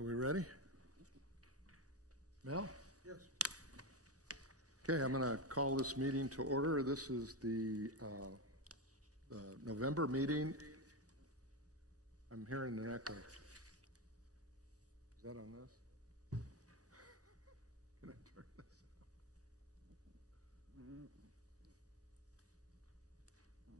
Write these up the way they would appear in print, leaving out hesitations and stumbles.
Are we ready? Mel? Yes. Okay, I'm going to call this meeting to order. This is the November meeting. I'm hearing an echo. Is that on this? Can I turn this on? Let's see.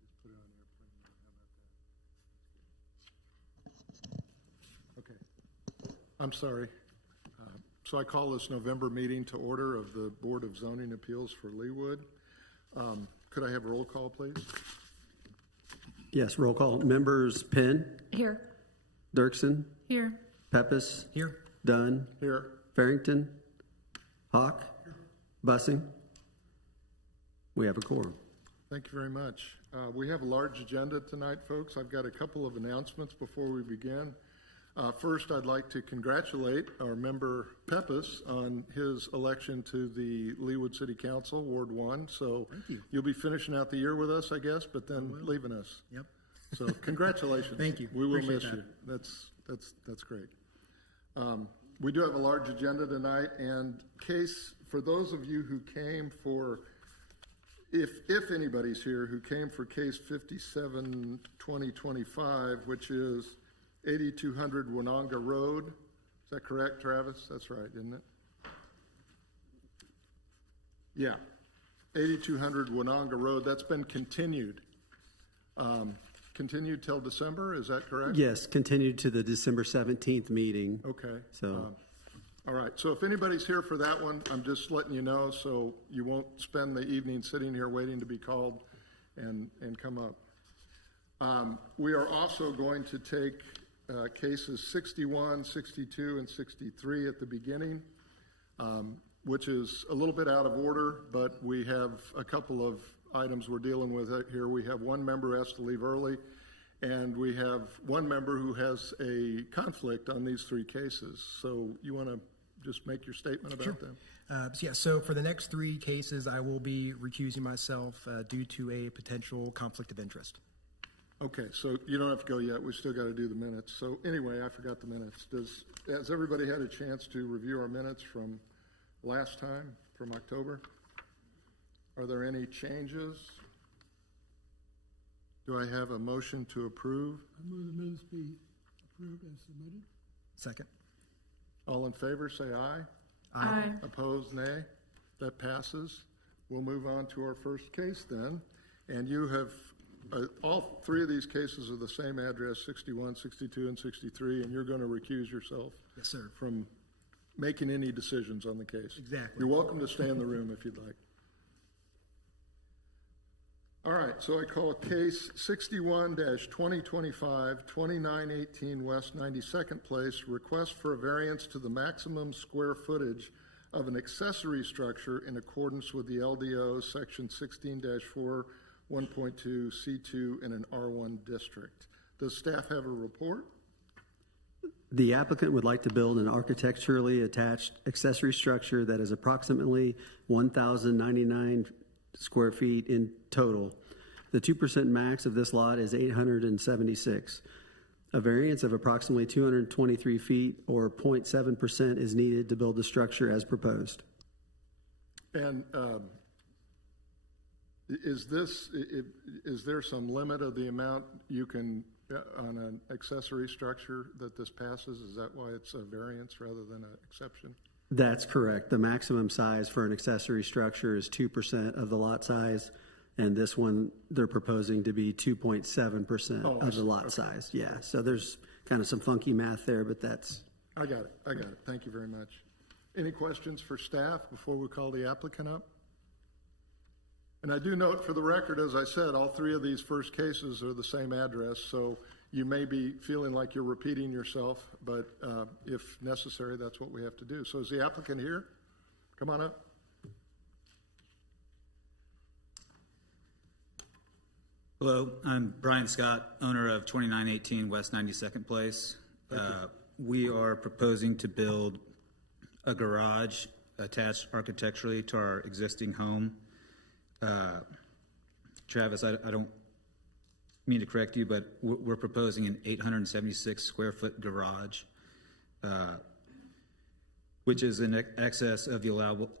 Just put it on airplane mode. How about that? Okay. I'm sorry. So I call this November meeting to order of the Board of Zoning Appeals for Leawood. Could I have a roll call, please? Yes, roll call. Members Penn, Here. Dirksen, Here. Peppis, Here. Dunn, Here. Farrington, Hawk, Bussing. We have a quorum. Thank you very much. We have a large agenda tonight, folks. I've got a couple of announcements before we begin. First, I'd like to congratulate our member Peppis on his election to the Leawood City Council, Ward 1. So Thank you. You'll be finishing out the year with us, I guess, but then leaving us. Yep. So congratulations. Thank you. We will Appreciate miss that. you. That's great. We do have a large agenda tonight, and for those of you who came for, if anybody's here who came for case 57-2025, which is 8200 Winonga Road. Is that correct, Travis? That's right, isn't it? Yeah. 8200 Winonga Road. That's been continued. Continued till December, is that correct? Yes, continued to the December 17th meeting. Okay. So- All right. So if anybody's here for that one, I'm just letting you know so you won't spend the evening sitting here waiting to be called and come up. We are also going to take cases 61, 62, and 63 at the beginning, which is a little bit out of order, but we have a couple of items we're dealing with here. We have one member who has to leave early, and we have one member who has a conflict on these three cases. So you want to just make your statement about them? So for the next three cases, I will be recusing myself due to a potential conflict of interest. Okay, so you don't have to go yet. We still got to do the minutes. So anyway, I forgot the minutes. Has everybody had a chance to review our minutes from last time, from October? Are there any changes? Do I have a motion to approve? I move the minutes be approved as submitted. Second. All in favor, say aye. Aye. Opposed, nay. That passes. We'll move on to our first case then. And you have, all three of these cases are the same address, 61, 62, and 63, and you're going to recuse yourself Yes, sir. from making any decisions on the case. Exactly. You're welcome to stay in the room if you'd like. All right, so I call case 61-2025, 2918 West 92nd Place, request for a variance to the maximum square footage of an accessory structure in accordance with the LDO section 16-4, 1.2 C2 in an R1 district. Does staff have a report? The applicant would like to build an architecturally attached accessory structure that is approximately 1,099 square feet in total. The 2% max of this lot is 876. A variance of approximately 223 feet or 0.7% is needed to build the structure as proposed. And is there some limit of the amount you can, on an accessory structure that this passes? Is that why it's a variance rather than an exception? That's correct. The maximum size for an accessory structure is 2% of the lot size, and this one they're proposing to be 2.7% of the lot size. Yeah, so there's kind of some funky math there, but that's... I got it. Thank you very much. Any questions for staff before we call the applicant up? And I do note for the record, as I said, all three of these first cases are the same address, so you may be feeling like you're repeating yourself, but if necessary, that's what we have to do. So is the applicant here? Come on up. Hello, I'm Brian Scott, owner of 2918 West 92nd Place. We are proposing to build a garage attached architecturally to our existing home. Travis, I don't mean to correct you, but we're proposing an 876 square foot garage, which is in excess of the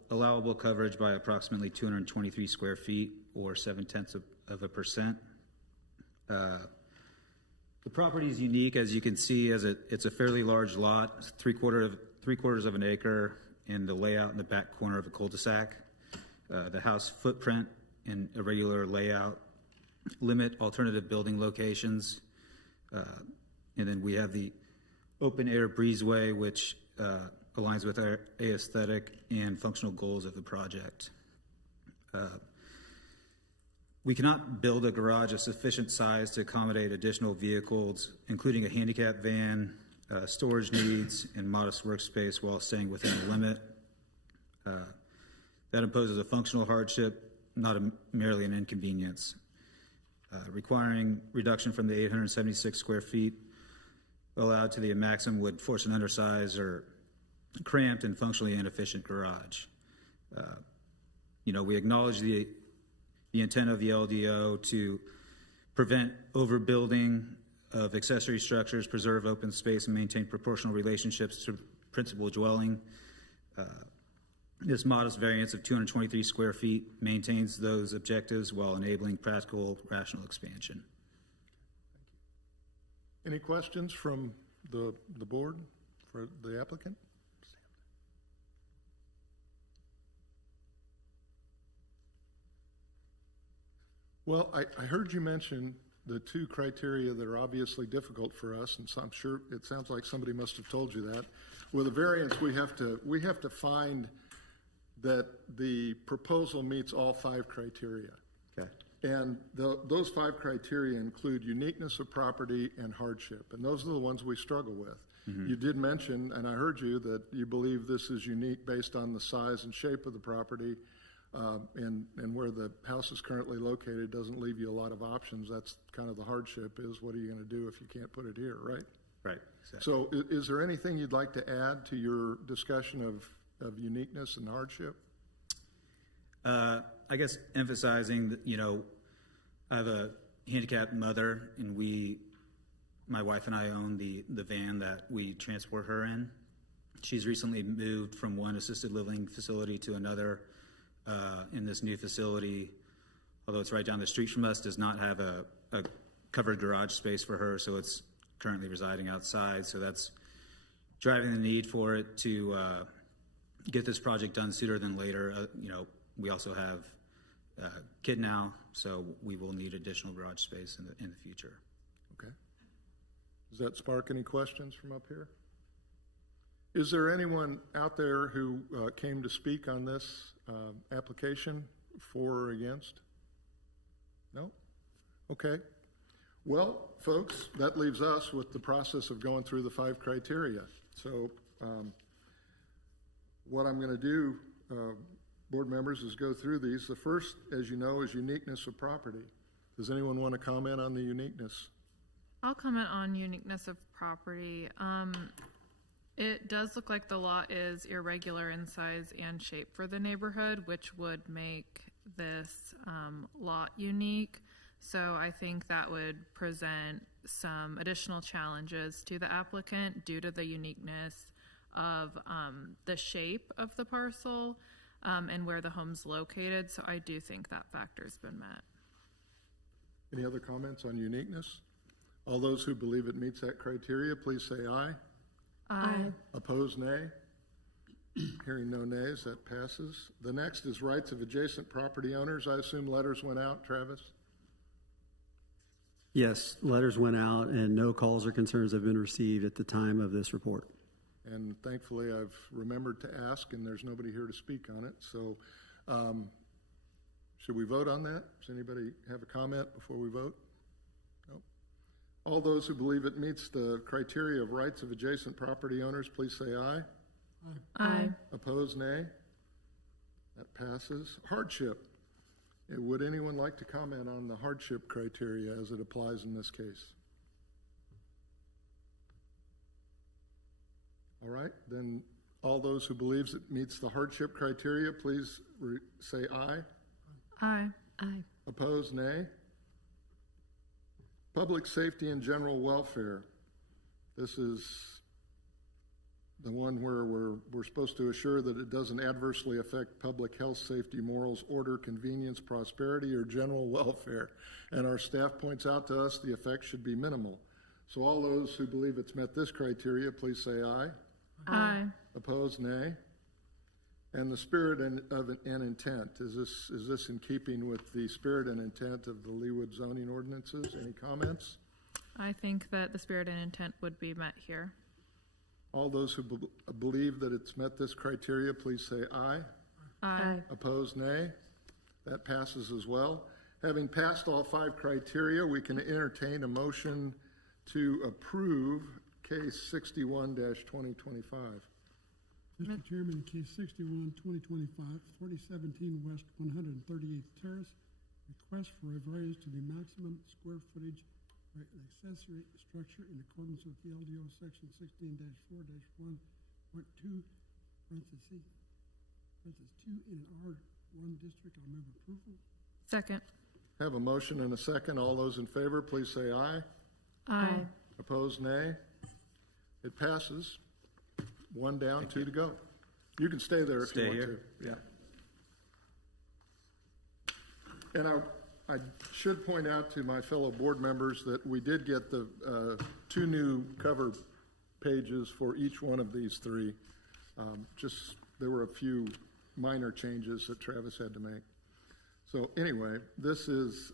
allowable coverage by approximately 223 square feet, or 0.7%. The property is unique, as you can see, as it's a fairly large lot, three quarters of an acre, and the layout in the back corner of a cul-de-sac. The house footprint and irregular layout limit alternative building locations. And then we have the open air breezeway, which aligns with our aesthetic and functional goals of the project. We cannot build a garage of sufficient size to accommodate additional vehicles, including a handicap van, storage needs, and modest workspace while staying within the limit. That imposes a functional hardship, not merely an inconvenience. Requiring reduction from the 876 square feet allowed to the maximum would force an undersized or cramped and functionally inefficient garage. We acknowledge the intent of the LDO to prevent overbuilding of accessory structures, preserve open space, and maintain proportional relationships to principal dwelling. This modest variance of 223 square feet maintains those objectives while enabling practical, rational expansion. Any questions from the board for the applicant? Well, I heard you mention the two criteria that are obviously difficult for us, and so I'm sure it sounds like somebody must have told you that. With a variance, we have to find that the proposal meets all 5 criteria. Okay. And those 5 criteria include uniqueness of property and hardship, and those are the ones we struggle with. Mm-hmm. You did mention, and I heard you, that you believe this is unique based on the size and shape of the property, and where the house is currently located doesn't leave you a lot of options. That's kind of the hardship, is what are you going to do if you can't put it here, right? Right, exactly. So is there anything you'd like to add to your discussion of uniqueness and hardship? I guess emphasizing that, I have a handicapped mother, and my wife and I own the van that we transport her in. She's recently moved from one assisted living facility to another, in this new facility, although it's right down the street from us, does not have a covered garage space for her, so it's currently residing outside. So that's driving the need for it to get this project done sooner than later. We also have a kid now, so we will need additional garage space in the future. Okay. Does that spark any questions from up here? Is there anyone out there who came to speak on this application, for or against? No? Okay. Well, folks, that leaves us with the process of going through the 5 criteria. So what I'm going to do, board members, is go through these. The first, as you know, is uniqueness of property. Does anyone want to comment on the uniqueness? I'll comment on uniqueness of property. It does look like the lot is irregular in size and shape for the neighborhood, which would make this lot unique. So I think that would present some additional challenges to the applicant due to the uniqueness of the shape of the parcel and where the home's located. So I do think that factor's been met. Any other comments on uniqueness? All those who believe it meets that criteria, please say aye. Aye. Opposed, nay. Hearing no nays, that passes. The next is rights of adjacent property owners. I assume letters went out, Travis? Yes, letters went out and no calls or concerns have been received at the time of this report. And thankfully I've remembered to ask, and there's nobody here to speak on it. So should we vote on that? Does anybody have a comment before we vote? No. All those who believe it meets the criteria of rights of adjacent property owners, please say aye. Aye. Opposed, nay. That passes. Hardship. Would anyone like to comment on the hardship criteria as it applies in this case? All right, then all those who believes it meets the hardship criteria, please say aye. Aye. Aye. Opposed, nay. Public safety and general welfare. This is the one where we're supposed to assure that it doesn't adversely affect public health, safety, morals, order, convenience, prosperity, or general welfare. And our staff points out to us the effect should be minimal. So all those who believe it's met this criteria, please say aye. Aye. Opposed, nay. And the spirit and intent, is this in keeping with the spirit and intent of the Leawood zoning ordinances? Any comments? I think that the spirit and intent would be met here. All those who believe that it's met this criteria, please say aye. Aye. Opposed, nay. That passes as well. Having passed all 5 criteria, we can entertain a motion to approve case 61-2025. Mr. Chairman, case 61-2025, 4017 West 138th Terrace, request for a variance to the maximum square footage for an accessory structure in accordance with the LDO section 16-4-1.2, parentheses 2 in an R1 district. I'll move approval. Second. Have a motion and a second. All those in favor, please say aye. Aye. Opposed, nay. It passes. 1 down, 2 to go. You can stay there if you want to. Yeah. And I should point out to my fellow board members that we did get the 2 new cover pages for each one of these 3. There were a few minor changes that Travis had to make. So anyway, this is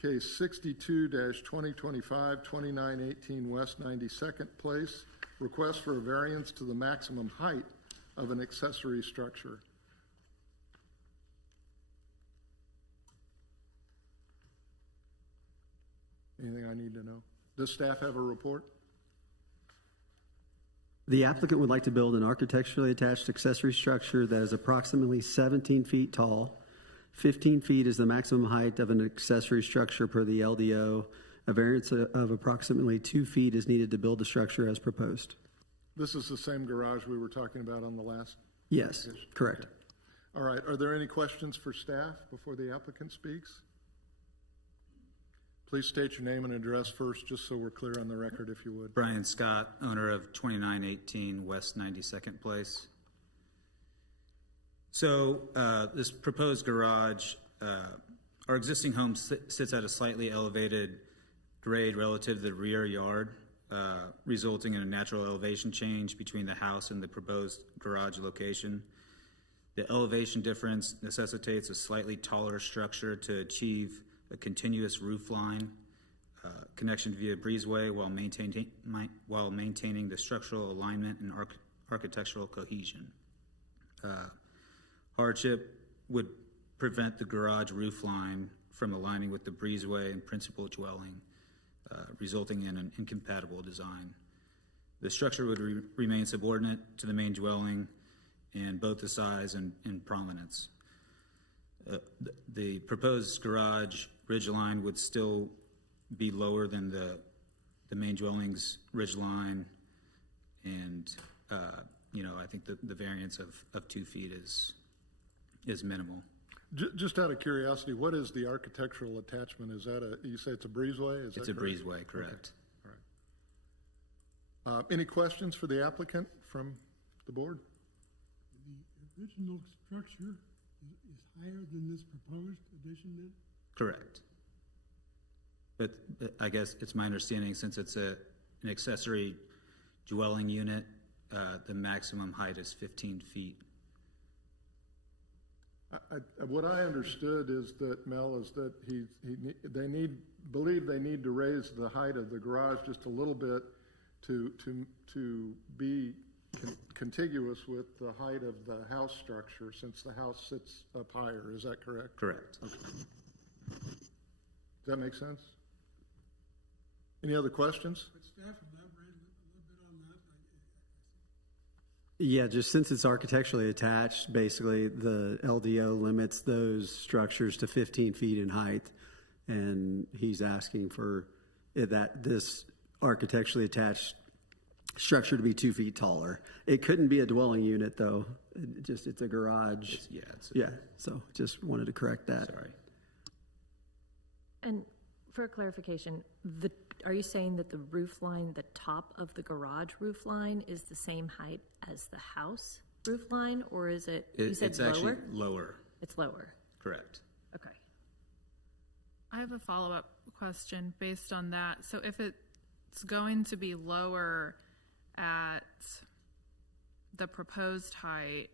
case 62-2025, 2918 West 92nd Place. Request for a variance to the maximum height of an accessory structure. Anything I need to know? Does staff have a report? The applicant would like to build an architecturally attached accessory structure that is approximately 17 feet tall. 15 feet is the maximum height of an accessory structure per the LDO. A variance of approximately 2 feet is needed to build the structure as proposed. This is the same garage we were talking about on the last. Yes, correct. Okay. All right, are there any questions for staff before the applicant speaks? Please state your name and address first, just so we're clear on the record, if you would. Brian Scott, owner of 2918 West 92nd Place. So this proposed garage, our existing home sits at a slightly elevated grade relative to the rear yard, resulting in a natural elevation change between the house and the proposed garage location. The elevation difference necessitates a slightly taller structure to achieve a continuous roof line connection via breezeway while maintaining the structural alignment and architectural cohesion. Hardship would prevent the garage roof line from aligning with the breezeway and principal dwelling, resulting in an incompatible design. The structure would remain subordinate to the main dwelling in both the size and prominence. The proposed garage ridgeline would still be lower than the main dwelling's ridgeline, and I think the variance of 2 feet is minimal. Just out of curiosity, what is the architectural attachment? Is that you say it's a breezeway? It's a breezeway, correct. Okay. All right. Any questions for the applicant from the board? The original structure is higher than this proposed addition then? Correct. But I guess it's my understanding, since it's an accessory dwelling unit, the maximum height is 15 feet. What I understood is that, Mel, is that they believe they need to raise the height of the garage just a little bit to be contiguous with the height of the house structure, since the house sits up higher. Is that correct? Correct. Okay. Does that make sense? Any other questions? Could staff elaborate a little bit on Yeah, just since it's architecturally attached, basically the LDO limits those structures to 15 feet in height. And he's asking for this architecturally attached structure to be 2 feet taller. It couldn't be a dwelling unit though. It's a garage. Yeah, so just wanted to correct that. Sorry. And for clarification, are you saying that the roof line, the top of the garage roof line, is the same height as the house roof line, or is it? You said It's lower? actually lower. It's lower. Correct. Okay. I have a follow-up question based on that. So if it's going to be lower at the proposed height,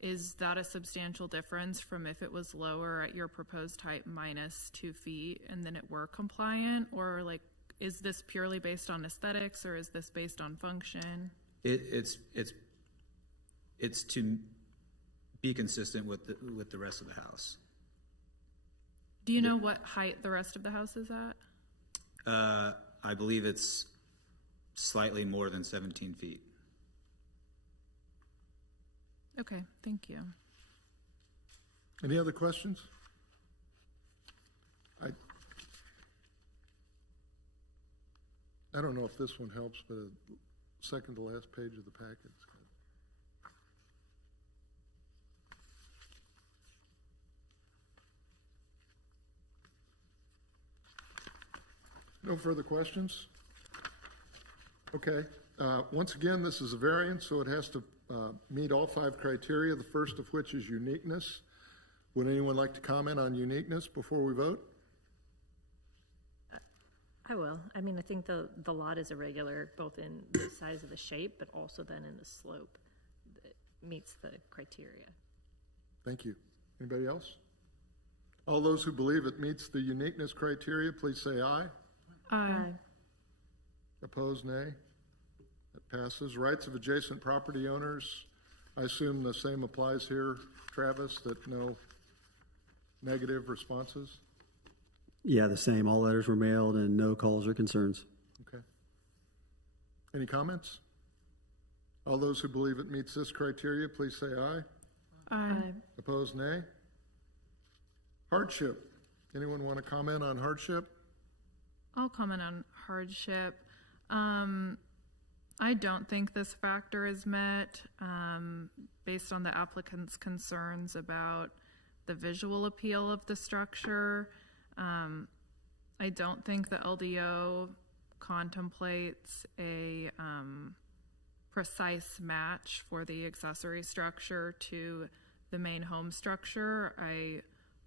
is that a substantial difference from if it was lower at your proposed height minus 2 feet and then it were compliant? Or like, is this purely based on aesthetics or is this based on function? It's to be consistent with the rest of the house. Do you know what height the rest of the house is at? I believe it's slightly more than 17 feet. Okay, thank you. Any other questions? I don't know if this one helps, but second to last page of the packet. No further questions? Okay. Once again, this is a variance, so it has to meet all 5 criteria, the first of which is uniqueness. Would anyone like to comment on uniqueness before we vote? I will. I mean, I think the lot is irregular, both in the size of the shape, but also then in the slope that meets the criteria. Thank you. Anybody else? All those who believe it meets the uniqueness criteria, please say aye. Aye. Opposed, nay. That passes. Rights of adjacent property owners. I assume the same applies here, Travis, that no negative responses? Yeah, the same. All letters were mailed and no calls or concerns. Okay. Any comments? All those who believe it meets this criteria, please say aye. Aye. Opposed, nay. Hardship. Anyone want to comment on hardship? I'll comment on hardship. I don't think this factor is met based on the applicant's concerns about the visual appeal of the structure. I don't think the LDO contemplates a precise match for the accessory structure to the main home structure. I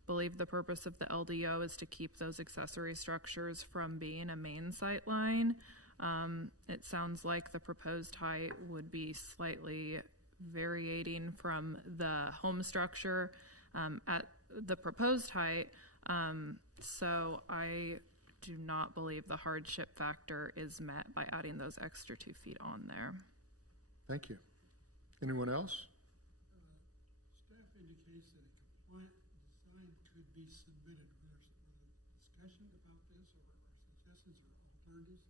believe the purpose of the LDO is to keep those accessory structures from being a main sight line. It sounds like the proposed height would be slightly variating from the home structure at the proposed height. So I do not believe the hardship factor is met by adding those extra 2 feet on there. Thank you. Anyone else? Staff indicates that a compliant design could be submitted. There's discussion about this or suggestions or alternatives?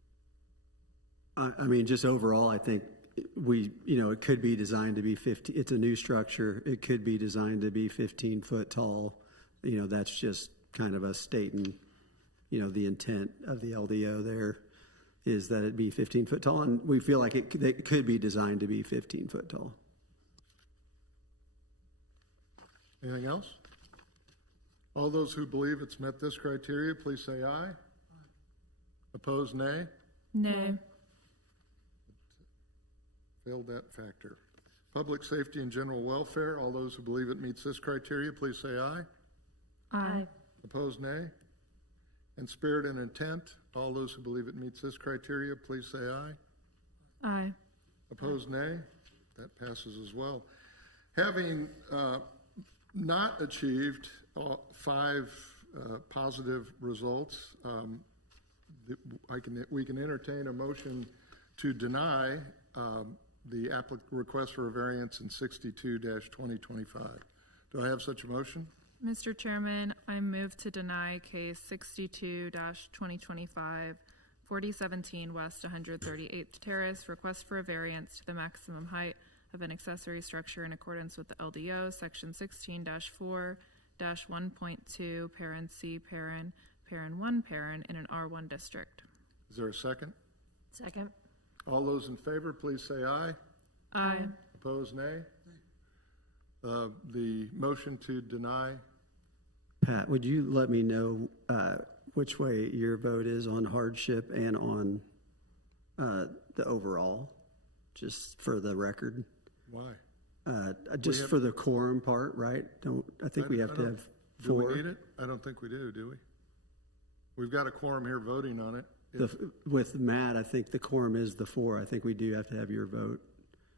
I mean, just overall, I think it could be designed to be 50. It's a new structure. It could be designed to be 15 foot tall. That's just kind of us stating, the intent of the LDO there is that it be 15 foot tall, and we feel like it could be designed to be 15 foot tall. Anything else? All those who believe it's met this criteria, please say aye. Opposed, nay. Nay. Failed that factor. Public safety and general welfare. All those who believe it meets this criteria, please say aye. Aye. Opposed, nay. And spirit and intent. All those who believe it meets this criteria, please say aye. Aye. Opposed, nay. That passes as well. Having not achieved 5 positive results, we can entertain a motion to deny the request for a variance in 62-2025. Do I have such a motion? Mr. Chairman, I move to deny case 62-2025, 4017 West 138th Terrace, request for a variance to the maximum height of an accessory structure in accordance with the LDO, section 16-4-1.2, parent C, parent 1, parent in an R1 district. Is there a second? Second? All those in favor, please say aye. Aye. Opposed, nay. The motion to deny, Pat, would you let me know which way your vote is on hardship and on the overall, just for the record? why? Just for the quorum part, right? I think we have to have Do we 4. need it? I don't think we do we? We've got a quorum here voting on it. With Matt, I think the quorum is the 4. I think we do have to have your vote.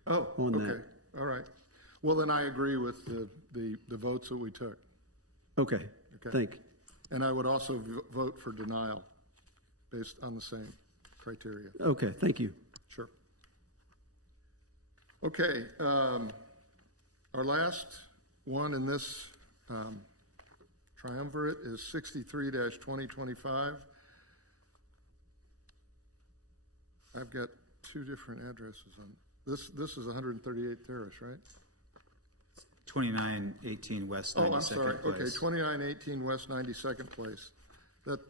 Oh, on okay, that. all right. Well, then I agree with the votes that we took. Okay, Okay. And I would also vote for denial based on the same criteria. Okay, thank you. Sure. Okay, our last one in this triumvirate is 63-2025. I've got 2 different addresses on this. This is 138th Terrace, right? 2918 West 92nd Oh, I'm sorry. Place. Okay, 2918 West 92nd Place.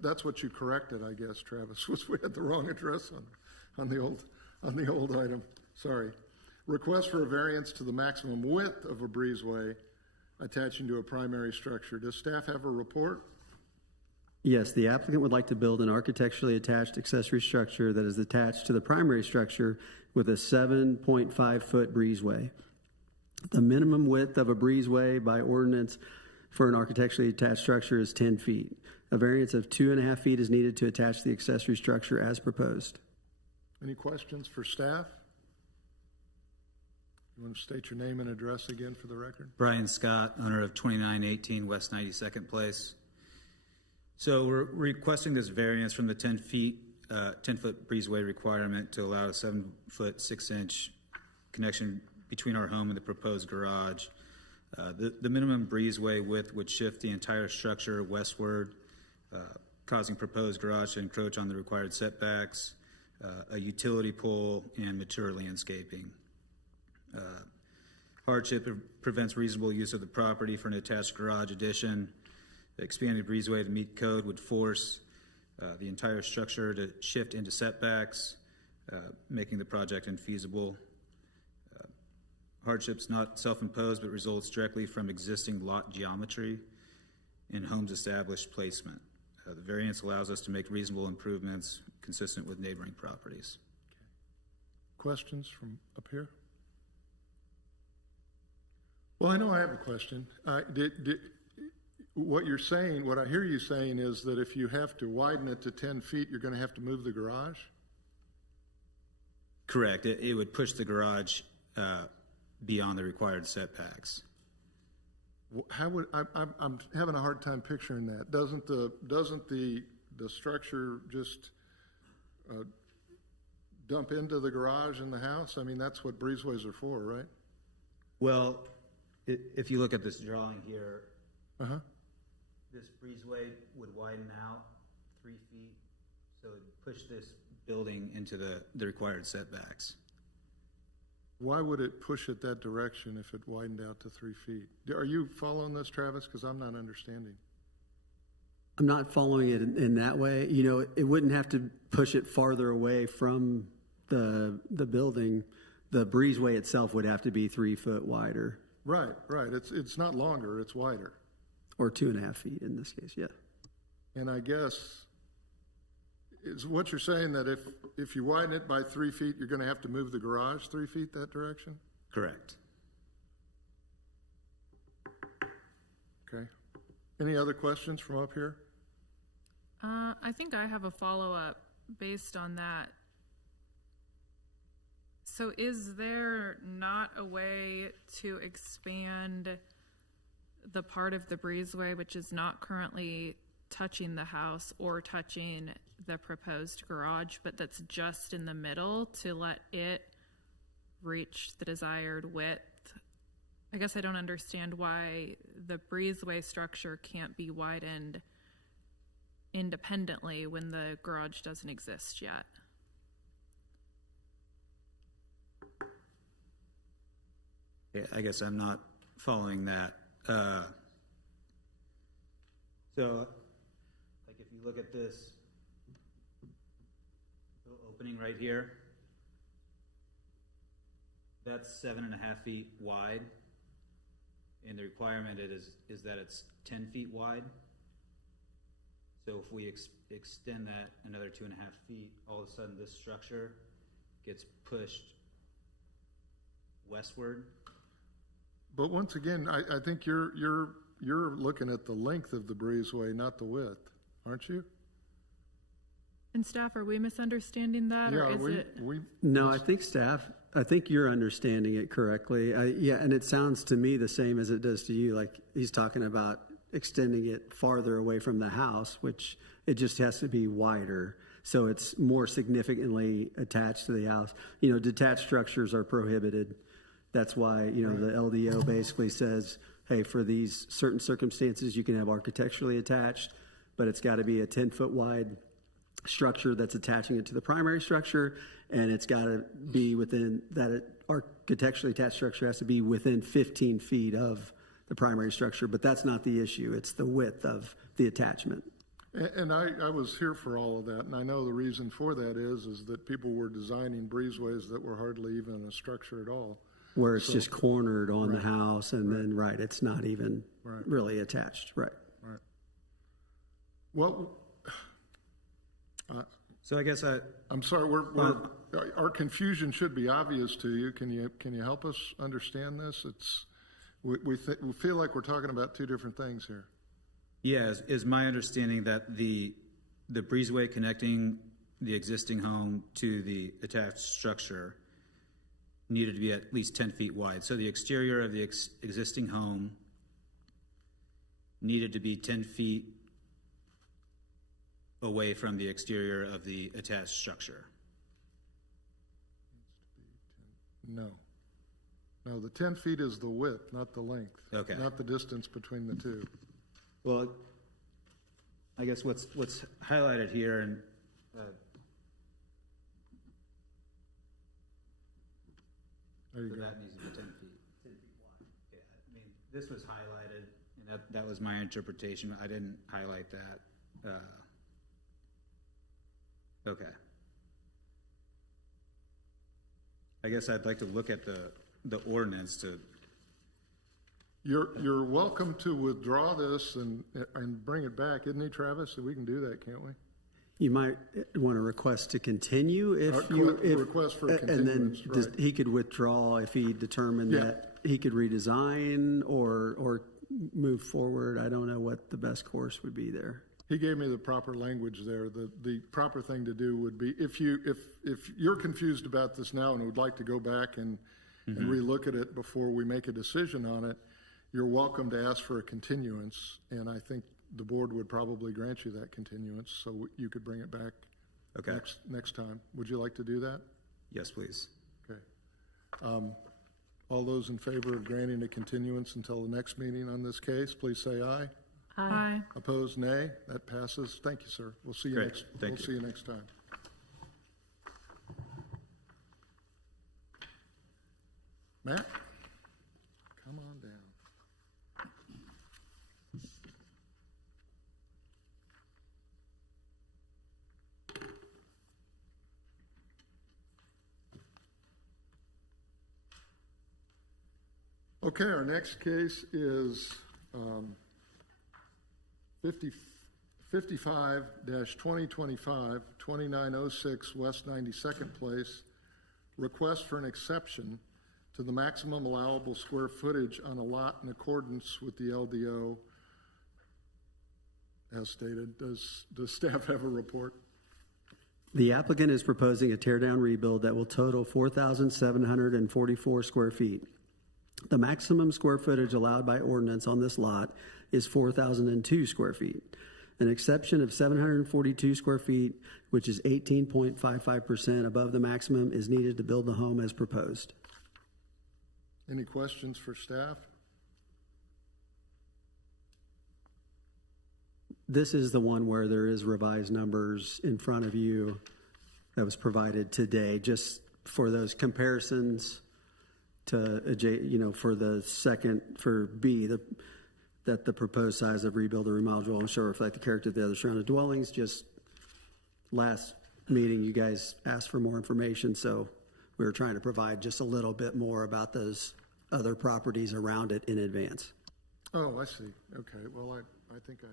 That's what you corrected, I guess, Travis, was we had the wrong address on the old item. Sorry. Request for a variance to the maximum width of a breezeway attaching to a primary structure. Does staff have a report? Yes, the applicant would like to build an architecturally attached accessory structure that is attached to the primary structure with a 7.5-foot breezeway. The minimum width of a breezeway by ordinance for an architecturally attached structure is 10 feet. A variance of 2.5 feet is needed to attach the accessory structure as proposed. Any questions for staff? You want to state your name and address again for the record? Brian Scott, owner of 2918 West 92nd Place. So we're requesting this variance from the 10-foot breezeway requirement to allow a 7-foot 6-inch connection between our home and the proposed garage. The minimum breezeway width would shift the entire structure westward, causing proposed garage to encroach on the required setbacks, a utility pole, and mature landscaping. Hardship prevents reasonable use of the property for an attached garage addition. The expanded breezeway to meet code would force the entire structure to shift into setbacks, making the project infeasible. Hardship's not self-imposed, but results directly from existing lot geometry and home's established placement. The variance allows us to make reasonable improvements consistent with neighboring properties. Questions from up here? Well, I know I have a question. What you're saying, what I hear you saying is that if you have to widen it to 10 feet, you're going to have to move the garage? Correct. It would push the garage beyond the required setbacks. How would I'm having a hard time picturing that. Doesn't the structure just dump into the garage in the house? I mean, that's what breezeways are for, right? Well, if you look at this drawing here, Uh-huh. this breezeway would widen out 3 feet, so it would push this building into the required setbacks. Why would it push it that direction if it widened out to 3 feet? Are you following this, Travis? Because I'm not understanding. I'm not following it in that way. You know, it wouldn't have to push it farther away from the building. The breezeway itself would have to be 3 foot wider. Right. It's not longer, it's wider. Or 2.5 feet in this case, yeah. And I guess, is what you're saying that if you widen it by 3 feet, you're going to have to move the garage 3 feet that direction? Correct. Okay. Any other questions from up here? I think I have a follow-up based on that. So is there not a way to expand the part of the breezeway which is not currently touching the house or touching the proposed garage, but that's just in the middle to let it reach the desired width? I guess I don't understand why the breezeway structure can't be widened independently when the garage doesn't exist yet. I guess I'm not following that. So, like if you look at this little opening right here, that's 7.5 feet wide, and the requirement is that it's 10 feet wide. So if we extend that another 2.5 feet, all of a sudden this structure gets pushed westward. But once again, I think you're looking at the length of the breezeway, not the width, aren't you? And staff, are we misunderstanding that, or is it? No, I think you're understanding it correctly. Yeah, and it sounds to me the same as it does to you. Like he's talking about extending it farther away from the house, which it just has to be wider. So it's more significantly attached to the house. You know, detached structures are prohibited. That's why, you know, the LDO basically says, hey, for these certain circumstances, you can have architecturally attached, but it's got to be a 10-foot wide structure that's attaching it to the primary structure, and it's got to be within that architecturally attached structure has to be within 15 feet of the primary structure. But that's not the issue. It's the width of the attachment. And I was here for all of that, and I know the reason for that is that people were designing breezeways that were hardly even a structure at all. Where it's just cornered on the house, and then, it's not even really attached. Right. Right. Well, So I guess I'm sorry, our confusion should be obvious to you. Can you help us understand this? We feel like we're talking about two different things here. yeah, is my understanding that the breezeway connecting the existing home to the attached structure needed to be at least 10 feet wide. So the exterior of the existing home needed to be 10 feet away from the exterior of the attached structure. No, the 10 feet is the width, not the length. Okay. Not the distance between the two. Well, I guess what's highlighted here, and There you so go. that needs to be 10 feet. 10 feet wide. Yeah, I mean, this was highlighted, and that was my interpretation. I didn't highlight that. Okay. I guess I'd like to look at the ordinance to. You're welcome to withdraw this and bring it back, isn't he, Travis? So we can do that, can't we? You might want to request to continue Request for a and then continuance, right. he could withdraw if he determined Yeah. that he could redesign or move forward. I don't know what the best course would be there. He gave me the proper language there. The proper thing to do would be, if you're confused about this now and would like to go back and relook at it before we make a decision on it, you're welcome to ask for a continuance, and I think the board would probably grant you that continuance, so you could bring it back Okay. next time. Would you like to do that? Yes, please. Okay. All those in favor of granting a continuance until the next meeting on this case, please say aye. Aye. Opposed, nay. That passes. Thank you, sir. We'll see you Great. next. Thank We'll you. see you next time. Matt, come on down. Okay, our next case is 55-2025, 2906 West 92nd Place, request for an exception to the maximum allowable square footage on a lot in accordance with the LDO as stated. Does staff have a report? The applicant is proposing a tear-down rebuild that will total 4,744 square feet. The maximum square footage allowed by ordinance on this lot is 4,002 square feet. An exception of 742 square feet, which is 18.55% above the maximum, is needed to build the home as proposed. Any questions for staff? This is the one where there is revised numbers in front of you that was provided today, just for those comparisons for the second, for B, that the proposed size of rebuild or remodel dwelling shall reflect the character of the other surrounding dwellings. Just last meeting, you guys asked for more information, so we were trying to provide just a little bit more about those other properties around it in advance. Oh, I see. Okay, well, I think I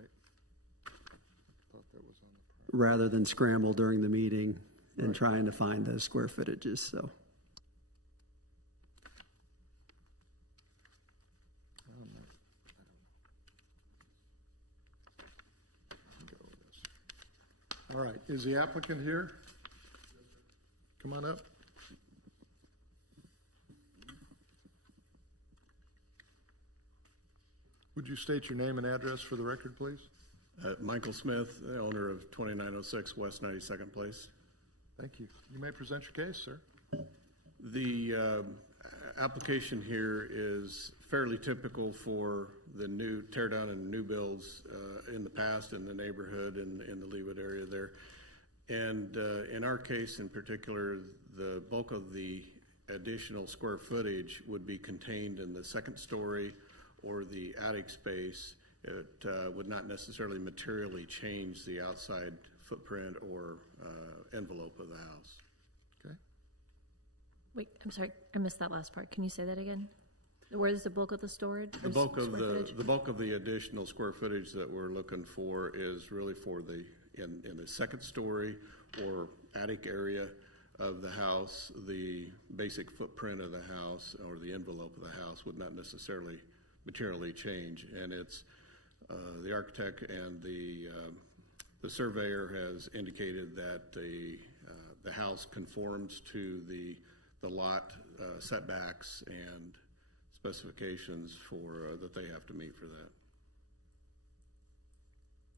thought that was on the. Rather than scramble during the meeting and trying to find those square footages, so. All right, is the applicant here? Come on up. Would you state your name and address for the record, please? Michael Smith, the owner of 2906 West 92nd Place. Thank you. You may present your case, sir. The application here is fairly typical for the new tear down and new builds in the past in the neighborhood and in the Leawood area there. And in our case in particular, the bulk of the additional square footage would be contained in the second story or the attic space. It would not necessarily materially change the outside footprint or envelope of the house. Okay. Wait, I'm sorry, I missed that last part. Can you say that again? Where is the bulk of the storage? The bulk of square footage? the bulk of the additional square footage that we're looking for is really for the in the second story or attic area of the house. The basic footprint of the house or the envelope of the house would not necessarily materially change, and it's the architect and the surveyor has indicated that the house conforms to the lot setbacks and specifications for that they have to meet for that.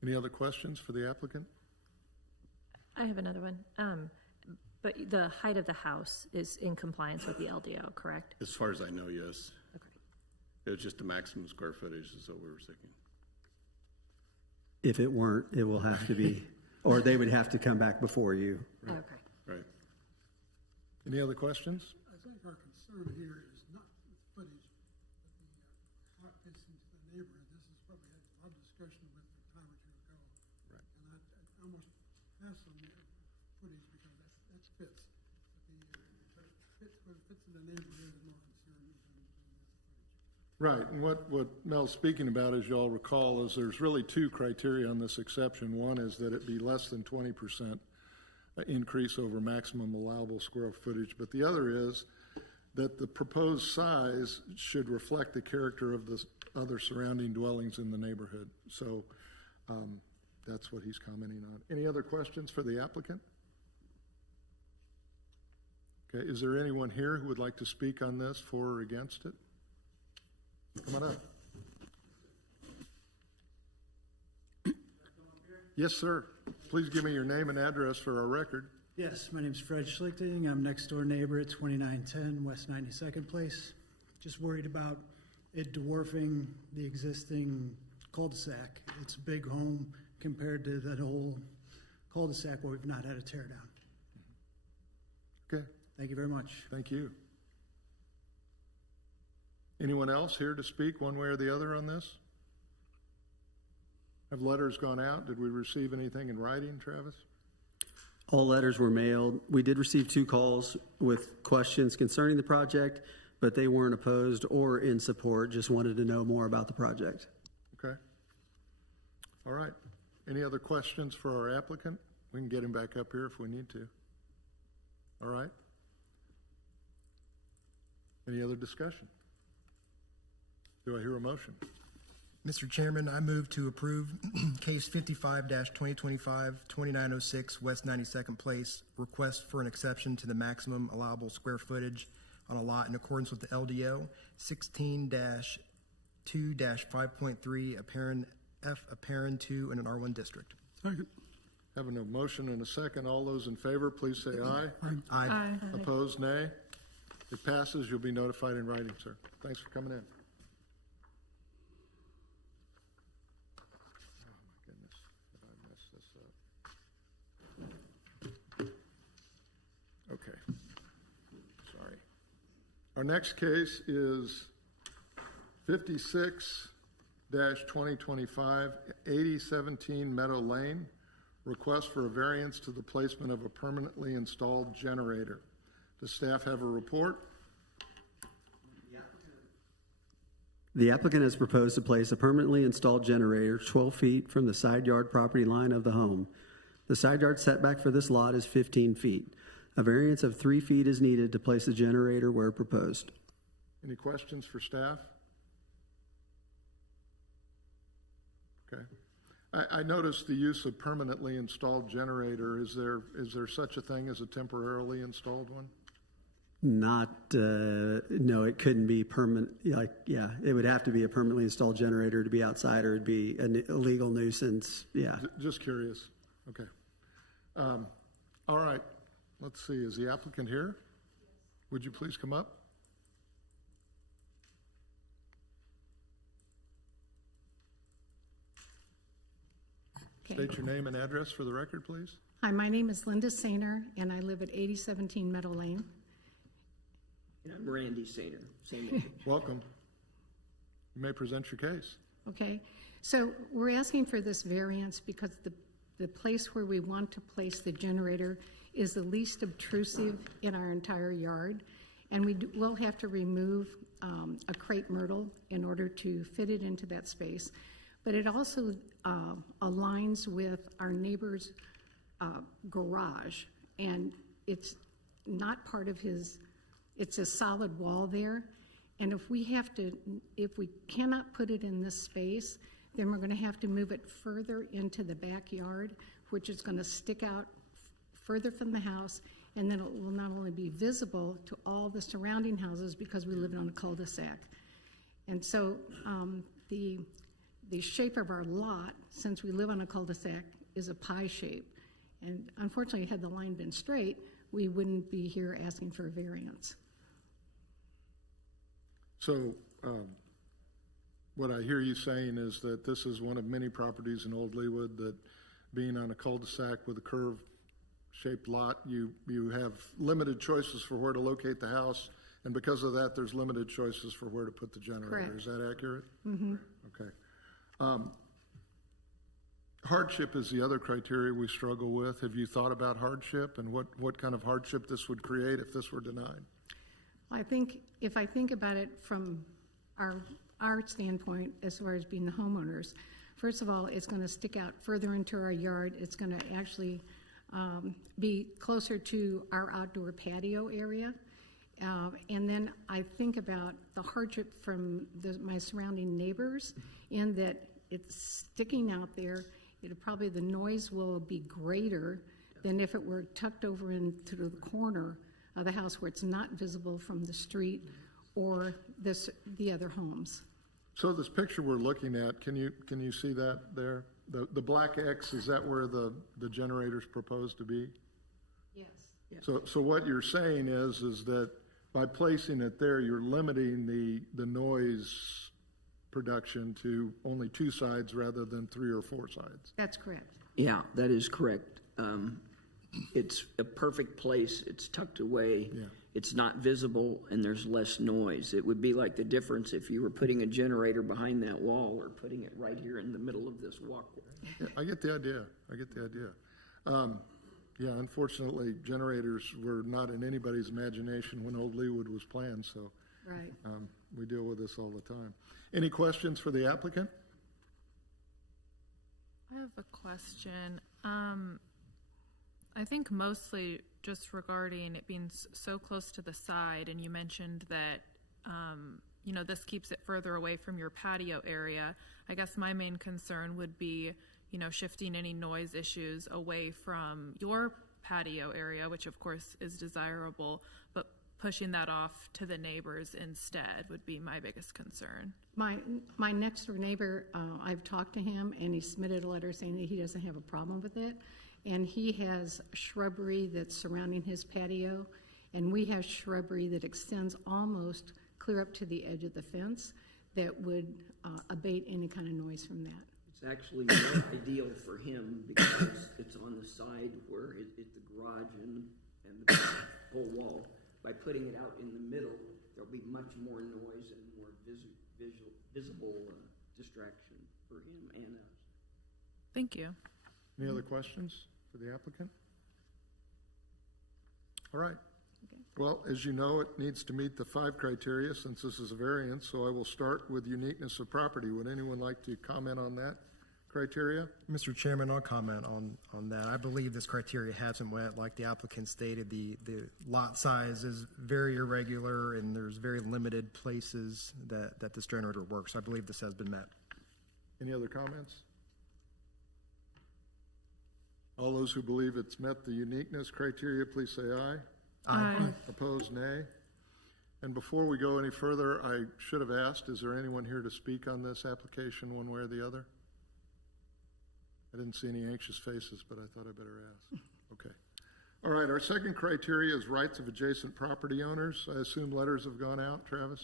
Any other questions for the applicant? I have another one. But the height of the house is in compliance with the LDO, correct? As far as I know, yes. Okay. It was just the maximum square footage is what we were seeking. If it weren't, it will have to be, or they would have to come back before you. Okay. Right. Any other questions? I think our concern here is not the footage, but how it fits into the neighborhood. This is probably had a lot of discussion with a time or two ago. Right. And I almost passed on the footage because that fits. But it fits in the neighborhood is more concerned than the footage. Right, and what Mel's speaking about, as you all recall, is there's really two criteria on this exception. One is that it be less than 20% increase over maximum allowable square footage, but the other is that the proposed size should reflect the character of the other surrounding dwellings in the neighborhood. So that's what he's commenting on. Any other questions for the applicant? Okay, is there anyone here who would like to speak on this for or against it? Come on up. Yes, sir. Please give me your name and address for our record. Yes, my name's Fred Schlichting. I'm next door neighbor at 2910 West 92nd Place. Just worried about it dwarfing the existing cul-de-sac. It's a big home compared to that whole cul-de-sac where we've not had a tear down. Okay, Thank you very much. thank you. Anyone else here to speak one way or the other on this? Have letters gone out? Did we receive anything in writing, Travis? All letters were mailed. We did receive 2 calls with questions concerning the project, but they weren't opposed or in support, just wanted to know more about the project. Okay. All right. Any other questions for our applicant? We can get him back up here if we need to. All right. Any other discussion? Do I hear a motion? Mr. Chairman, I move to approve case 55-2025, 2906 West 92nd Place, request for an exception to the maximum allowable square footage on a lot in accordance with the LDO, 16-2-5.3, apparent F, apparent 2 in an R1 district. Second. Having a motion and a second, all those in favor, please say aye. Aye. Aye. Opposed, nay. It passes. You'll be notified in writing, sir. Thanks for coming in. Okay. Sorry. Our next case is 56-2025, 8017 Meadow Lane. Request for a variance to the placement of a permanently installed generator. Does staff have a report? The applicant has proposed to place a permanently installed generator 12 feet from the side yard property line of the home. The side yard setback for this lot is 15 feet. A variance of 3 feet is needed to place a generator where proposed. Any questions for staff? Okay. I noticed the use of permanently installed generator. Is there such a thing as a temporarily installed one? Not, no, it couldn't be permanent, it would have to be a permanently installed generator to be outside, or it'd be an illegal nuisance, yeah. Just curious. Okay. All right. Let's see. Is the applicant here? Would you please come up? Okay. State your name and address for the record, please. Hi, my name is Linda Sainer, and I live at 8017 Meadow Lane. And I'm Randy Sainer, same name. Welcome. You may present your case. Okay, so we're asking for this variance because the place where we want to place the generator is the least obtrusive in our entire yard, and will have to remove a crepe myrtle in order to fit it into that space. But it also aligns with our neighbor's garage, and it's not part of his. It's a solid wall there, and if we cannot put it in this space, then we're going to have to move it further into the backyard, which is going to stick out further from the house, and then it will not only be visible to all the surrounding houses because we live on a cul-de-sac. And so the shape of our lot, since we live on a cul-de-sac, is a pie shape. And unfortunately, had the line been straight, we wouldn't be here asking for a variance. So what I hear you saying is that this is one of many properties in Old Leawood that, being on a cul-de-sac with a curve-shaped lot, you have limited choices for where to locate the house, and because of that, there's limited choices for where to put the generator. Correct. Is that accurate? Mm-hmm. Okay. Hardship is the other criteria we struggle with. Have you thought about hardship and what kind of hardship this would create if this were denied? I think if I think about it from our standpoint, as far as being the homeowners, first of all, it's going to stick out further into our yard. It's going to actually be closer to our outdoor patio area. And then I think about the hardship from my surrounding neighbors, in that it's sticking out there. The noise will be greater than if it were tucked over into the corner of the house where it's not visible from the street or the other homes. So this picture we're looking at, can you see that there? The black X, is that where the generator's proposed to be? Yes. So what you're saying is that by placing it there, you're limiting the noise production to only 2 sides rather than 3 or 4 sides. That's correct. Yeah, that is correct. It's a perfect place. It's tucked away. Yeah. It's not visible, and there's less noise. It would be like the difference if you were putting a generator behind that wall or putting it right here in the middle of this walkway. Yeah, I get the idea. Yeah, unfortunately, generators were not in anybody's imagination when Old Leawood was planned, so Right. We deal with this all the time. Any questions for the applicant? I have a question. I think mostly just regarding it being so close to the side, and you mentioned that, this keeps it further away from your patio area. I guess my main concern would be, shifting any noise issues away from your patio area, which of course is desirable, but pushing that off to the neighbors instead would be my biggest concern. My next door neighbor, I've talked to him, and he submitted a letter saying that he doesn't have a problem with it. And he has shrubbery that's surrounding his patio, and we have shrubbery that extends almost clear up to the edge of the fence that would abate any kind of noise from that. It's actually more ideal for him because it's on the side where the garage and the whole wall. by putting it out in the middle, there'll be much more noise and more visible distraction for him and us. Thank you. Any other questions for the applicant? All right. Well, as you know, it needs to meet the 5 criteria since this is a variance, so I will start with uniqueness of property. Would anyone like to comment on that criteria? Mr. Chairman, I'll comment on that. I believe this criteria hasn't met. Like the applicant stated, the lot size is very irregular and there's very limited places that this generator works. I believe this has been met. Any other comments? All those who believe it's met the uniqueness criteria, please say aye. Aye. Opposed, nay. And before we go any further, I should have asked, is there anyone here to speak on this application one way or the other? I didn't see any anxious faces, but I thought I better ask. Okay. All right, our second criteria is rights of adjacent property owners. I assume letters have gone out, Travis?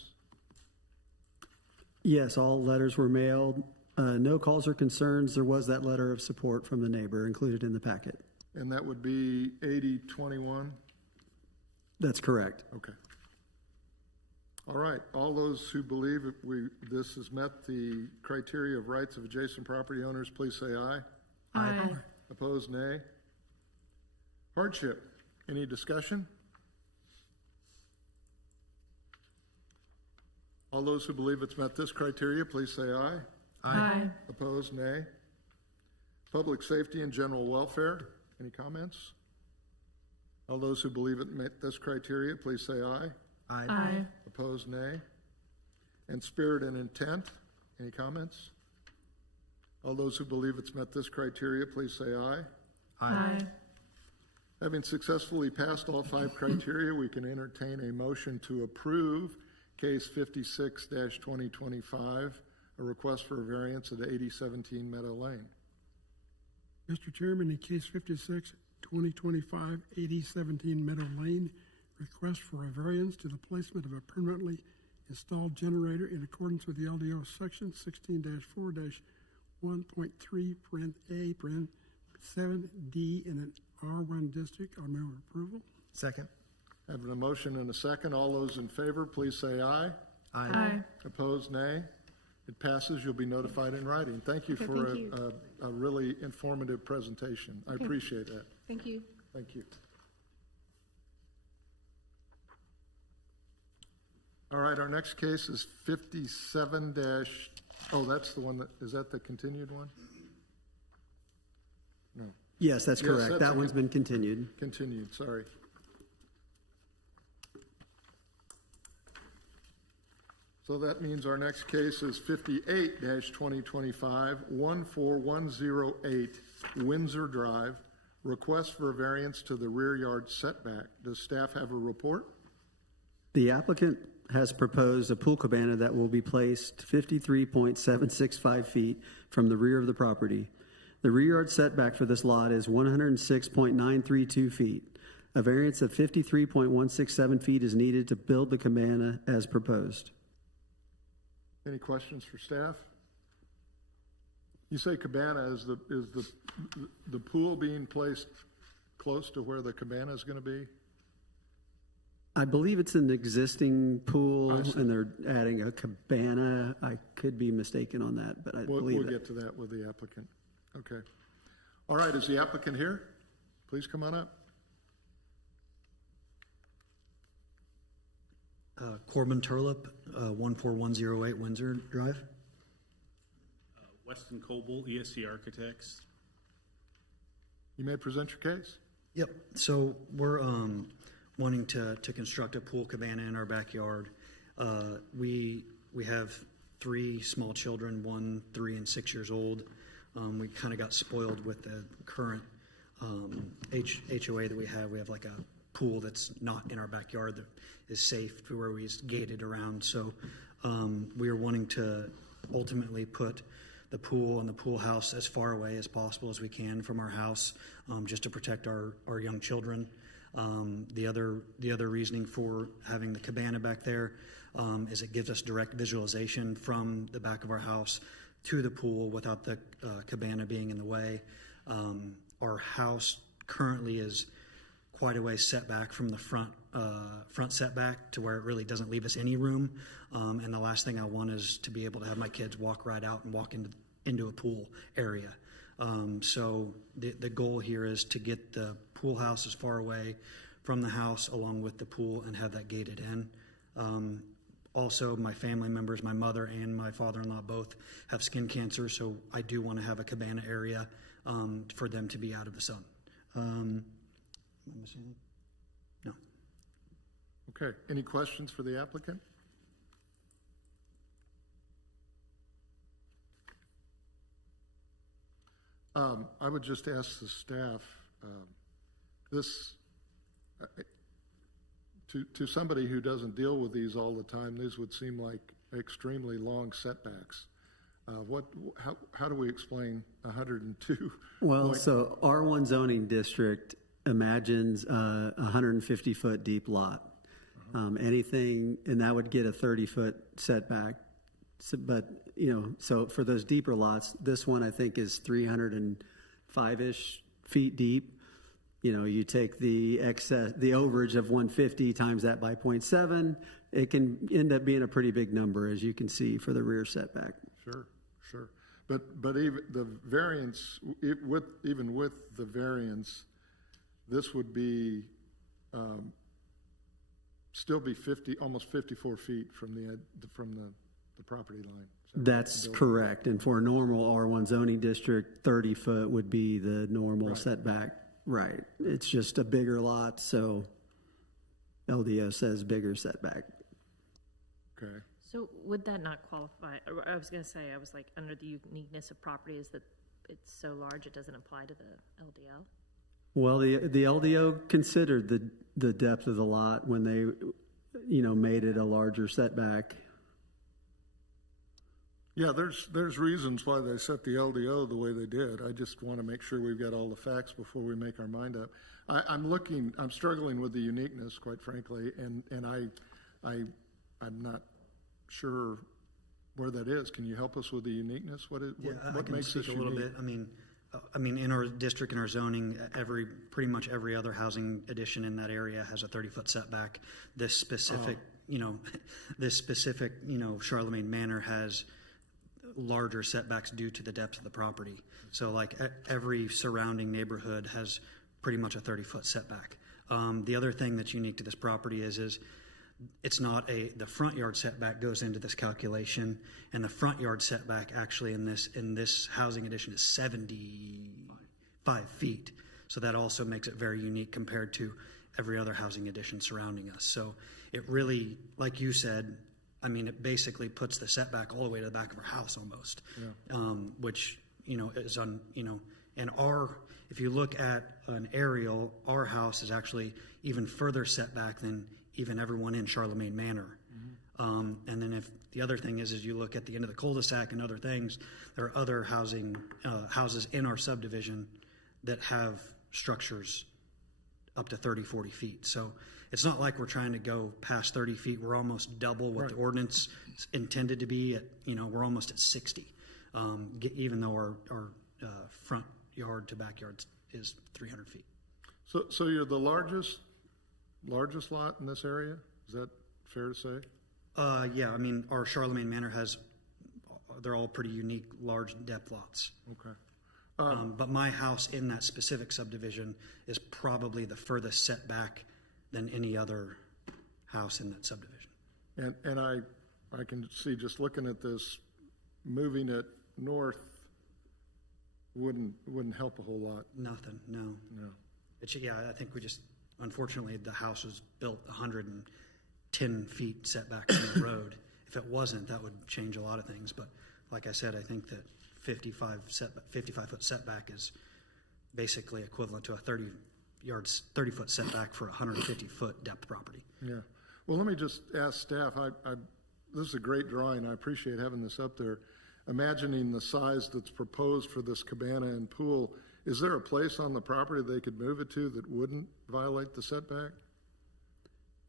Yes, all letters were mailed. No calls or concerns. There was that letter of support from the neighbor included in the packet. And that would be 8021? That's correct. Okay. All right, all those who believe this has met the criteria of rights of adjacent property owners, please say aye. Aye. Opposed, nay. Hardship, any discussion? All those who believe it's met this criteria, please say aye. Aye. Opposed, nay. Public safety and general welfare, any comments? All those who believe it met this criteria, please say aye. Aye. Opposed, nay. And spirit and intent, any comments? All those who believe it's met this criteria, please say aye. Aye. Having successfully passed all 5 criteria, we can entertain a motion to approve case 56-2025, a request for a variance at 8017 Meadow Lane. Mr. Chairman, in case 56-2025, 8017 Meadow Lane, request for a variance to the placement of a permanently installed generator in accordance with the LDO section 16-4-1.3, parent A, parent 7D in an R1 district. I'll move approval. Second. Having a motion and a second, all those in favor, please say aye. Aye. Opposed, nay. It passes. You'll be notified in writing. Thank you Okay, for thank you. a really informative presentation. I Okay. appreciate that. Thank you. Thank you. All right, our next case is 57 oh, that's the one is that the continued one? No, Yes, that's Yes, correct. that's That one's been continued. continued, sorry. So that means our next case is 58-2025, 14108 Windsor Drive, request for a variance to the rear yard setback. Does staff have a report? The applicant has proposed a pool cabana that will be placed 53.765 feet from the rear of the property. The rear yard setback for this lot is 106.932 feet. A variance of 53.167 feet is needed to build the cabana as proposed. Any questions for staff? You say cabana, is the pool being placed close to where the cabana is going to be? I believe it's an existing pool I see. and they're adding a cabana. I could be mistaken on that, but I believe We'll that. get to that with the applicant. Okay. All right, is the applicant here? Please come on up. Corbin Turlip, 14108 Windsor Drive. Weston Coble, ESC Architects. You may present your case. Yep. So we're wanting to construct a pool cabana in our backyard. We have 3 small children, 1, 3, and 6 years old. We kind of got spoiled with the current HOA that we have. We have like a pool that's not in our backyard that is safe to where we gated around. So we are wanting to ultimately put the pool and the pool house as far away as possible as we can from our house, just to protect our young children. The other reasoning for having the cabana back there is it gives us direct visualization from the back of our house to the pool without the cabana being in the way. Our house currently is quite a way set back from the front front setback to where it really doesn't leave us any room. And the last thing I want is to be able to have my kids walk right out and walk into a pool area. So the goal here is to get the pool house as far away from the house along with the pool and have that gated in. Also, my family members, my mother and my father-in-law both have skin cancer, so I do want to have a cabana area for them to be out of the sun. No. Okay, any questions for the applicant? I would just ask the staff, to somebody who doesn't deal with these all the time, these would seem like extremely long setbacks. How do we explain 102? Well, so R1 zoning district imagines a 150-foot deep lot. Anything, and that would get a 30-foot setback. So, but, so for those deeper lots, this one I think is 305-ish feet deep. You take the overage of 150 times that by 0.7, it can end up being a pretty big number, as you can see, for the rear setback. Sure. But even the variance, even with the variance, this would be still be almost 54 feet from the property line. That's correct. And for a normal R1 zoning district, 30 foot would be the normal setback. Right. It's just a bigger lot, so LDO says bigger setback. Okay. So would that not qualify? I was going to say, I was like, under the uniqueness of property is that it's so large it doesn't apply to the LDO? Well, the LDO considered the depth of the lot when they, made it a larger setback. Yeah, there's reasons why they set the LDO the way they did. I just want to make sure we've got all the facts before we make our mind up. I'm struggling with the uniqueness, quite frankly, and I'm not sure where that is. Can you help us with the uniqueness? What makes this a little unique? bit. I mean, in our district, in our zoning, pretty much every other housing addition in that area has a 30-foot setback. This specific, Charlemagne Manor has larger setbacks due to the depth of the property. So like every surrounding neighborhood has pretty much a 30-foot setback. The other thing that's unique to this property is it's not the front yard setback goes into this calculation, and the front yard setback actually in this housing addition is 75 feet. So that also makes it very unique compared to every other housing addition surrounding us. So it really, like you said, it basically puts the setback all the way to the back of our house almost, which, is on, and if you look at an aerial, our house is actually even further setback than even everyone in Charlemagne Manor. And then if the other thing is you look at the end of the cul-de-sac and other things, there are other houses in our subdivision that have structures up to 30, 40 feet. So it's not like we're trying to go past 30 feet. We're almost double what the ordinance intended to be at, we're almost at 60, even though our front yard to backyard is 300 feet. So you're the largest lot in this area? Is that fair to say? Yeah, our Charlemagne Manor they're all pretty unique, large depth lots. Okay. But my house in that specific subdivision is probably the furthest setback than any other house in that subdivision. And I can see, just looking at this, moving it north wouldn't help a whole lot. Nothing, no. I think unfortunately, the house was built 110 feet setback from the road. If it wasn't, that would change a lot of things. But like I said, I think that 55-foot setback is basically equivalent to a 30-foot setback for a 150-foot depth property. Yeah. Well, let me just ask staff. This is a great drawing. I appreciate having this up there. Imagining the size that's proposed for this cabana and pool, is there a place on the property they could move it to that wouldn't violate the setback?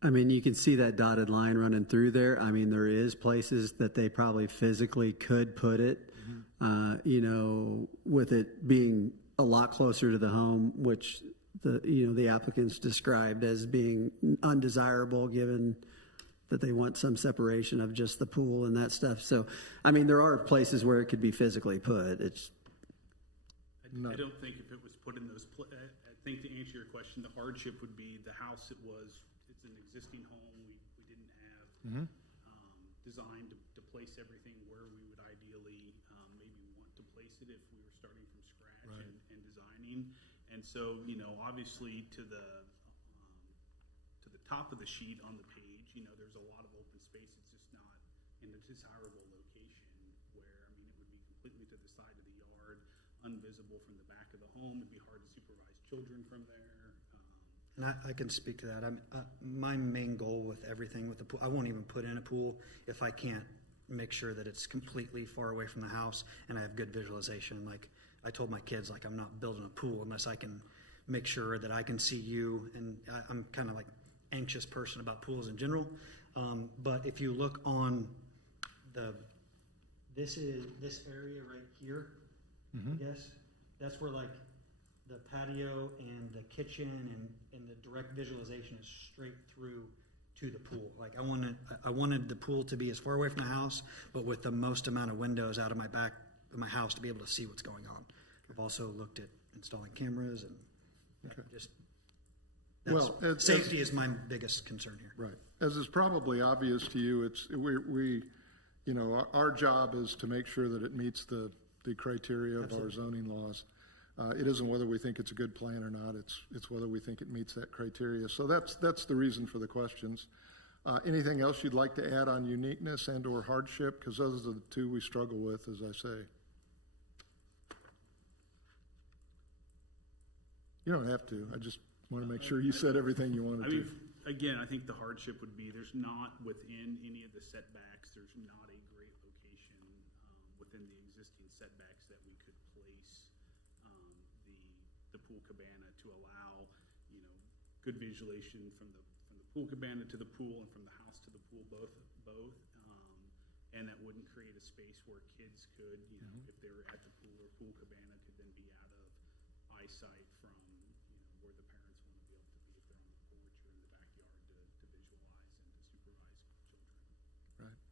You can see that dotted line running through there. There is places that they probably physically could put it, with it being a lot closer to the home, which the applicants described as being undesirable, given that they want some separation of just the pool and that stuff. So, I mean, there are places where it could be physically put. It's I don't think if it was put in those, I think to answer your question, the hardship would be the house it's an existing home. We didn't have designed to place everything where we would ideally maybe want to place it if we were starting from scratch and designing. And so, obviously to the top of the sheet on the page, there's a lot of open space. It's just not in a desirable location where, it would be completely to the side of the yard, unvisible from the back of the home. It'd be hard to supervise children from there. And I can speak to that. My main goal with everything with the pool, I won't even put in a pool if I can't make sure that it's completely far away from the house and I have good visualization. Like I told my kids, like I'm not building a pool unless I can make sure that I can see you. And I'm kind of like anxious person about pools in general. But if you look on this area right here, I guess that's where like the patio and the kitchen and the direct visualization is straight through to the pool. Like I wanted the pool to be as far away from the house, but with the most amount of windows out of my house to be able to see what's going on. I've also looked at installing cameras and safety is my biggest concern here. Right. As is probably obvious to you, our job is to make sure that it meets the criteria of our zoning laws. It isn't whether we think it's a good plan or not. It's whether we think it meets that criteria. So that's the reason for the questions. Anything else you'd like to add on uniqueness and or hardship? Because those are the two we struggle with, as I say. You don't have to. I just want to make sure you said everything you wanted to. Again, I think the hardship would be there's not within any of the setbacks, there's not a great location within the existing setbacks that we could place the pool cabana to allow, good visualization from the pool cabana to the pool and from the house to the pool, both. And that wouldn't create a space where kids could, if they were at the pool or pool cabana, could then be out of eyesight from, where the parents want to be able to be if they're on the porch or in the backyard to visualize and to supervise children. Right.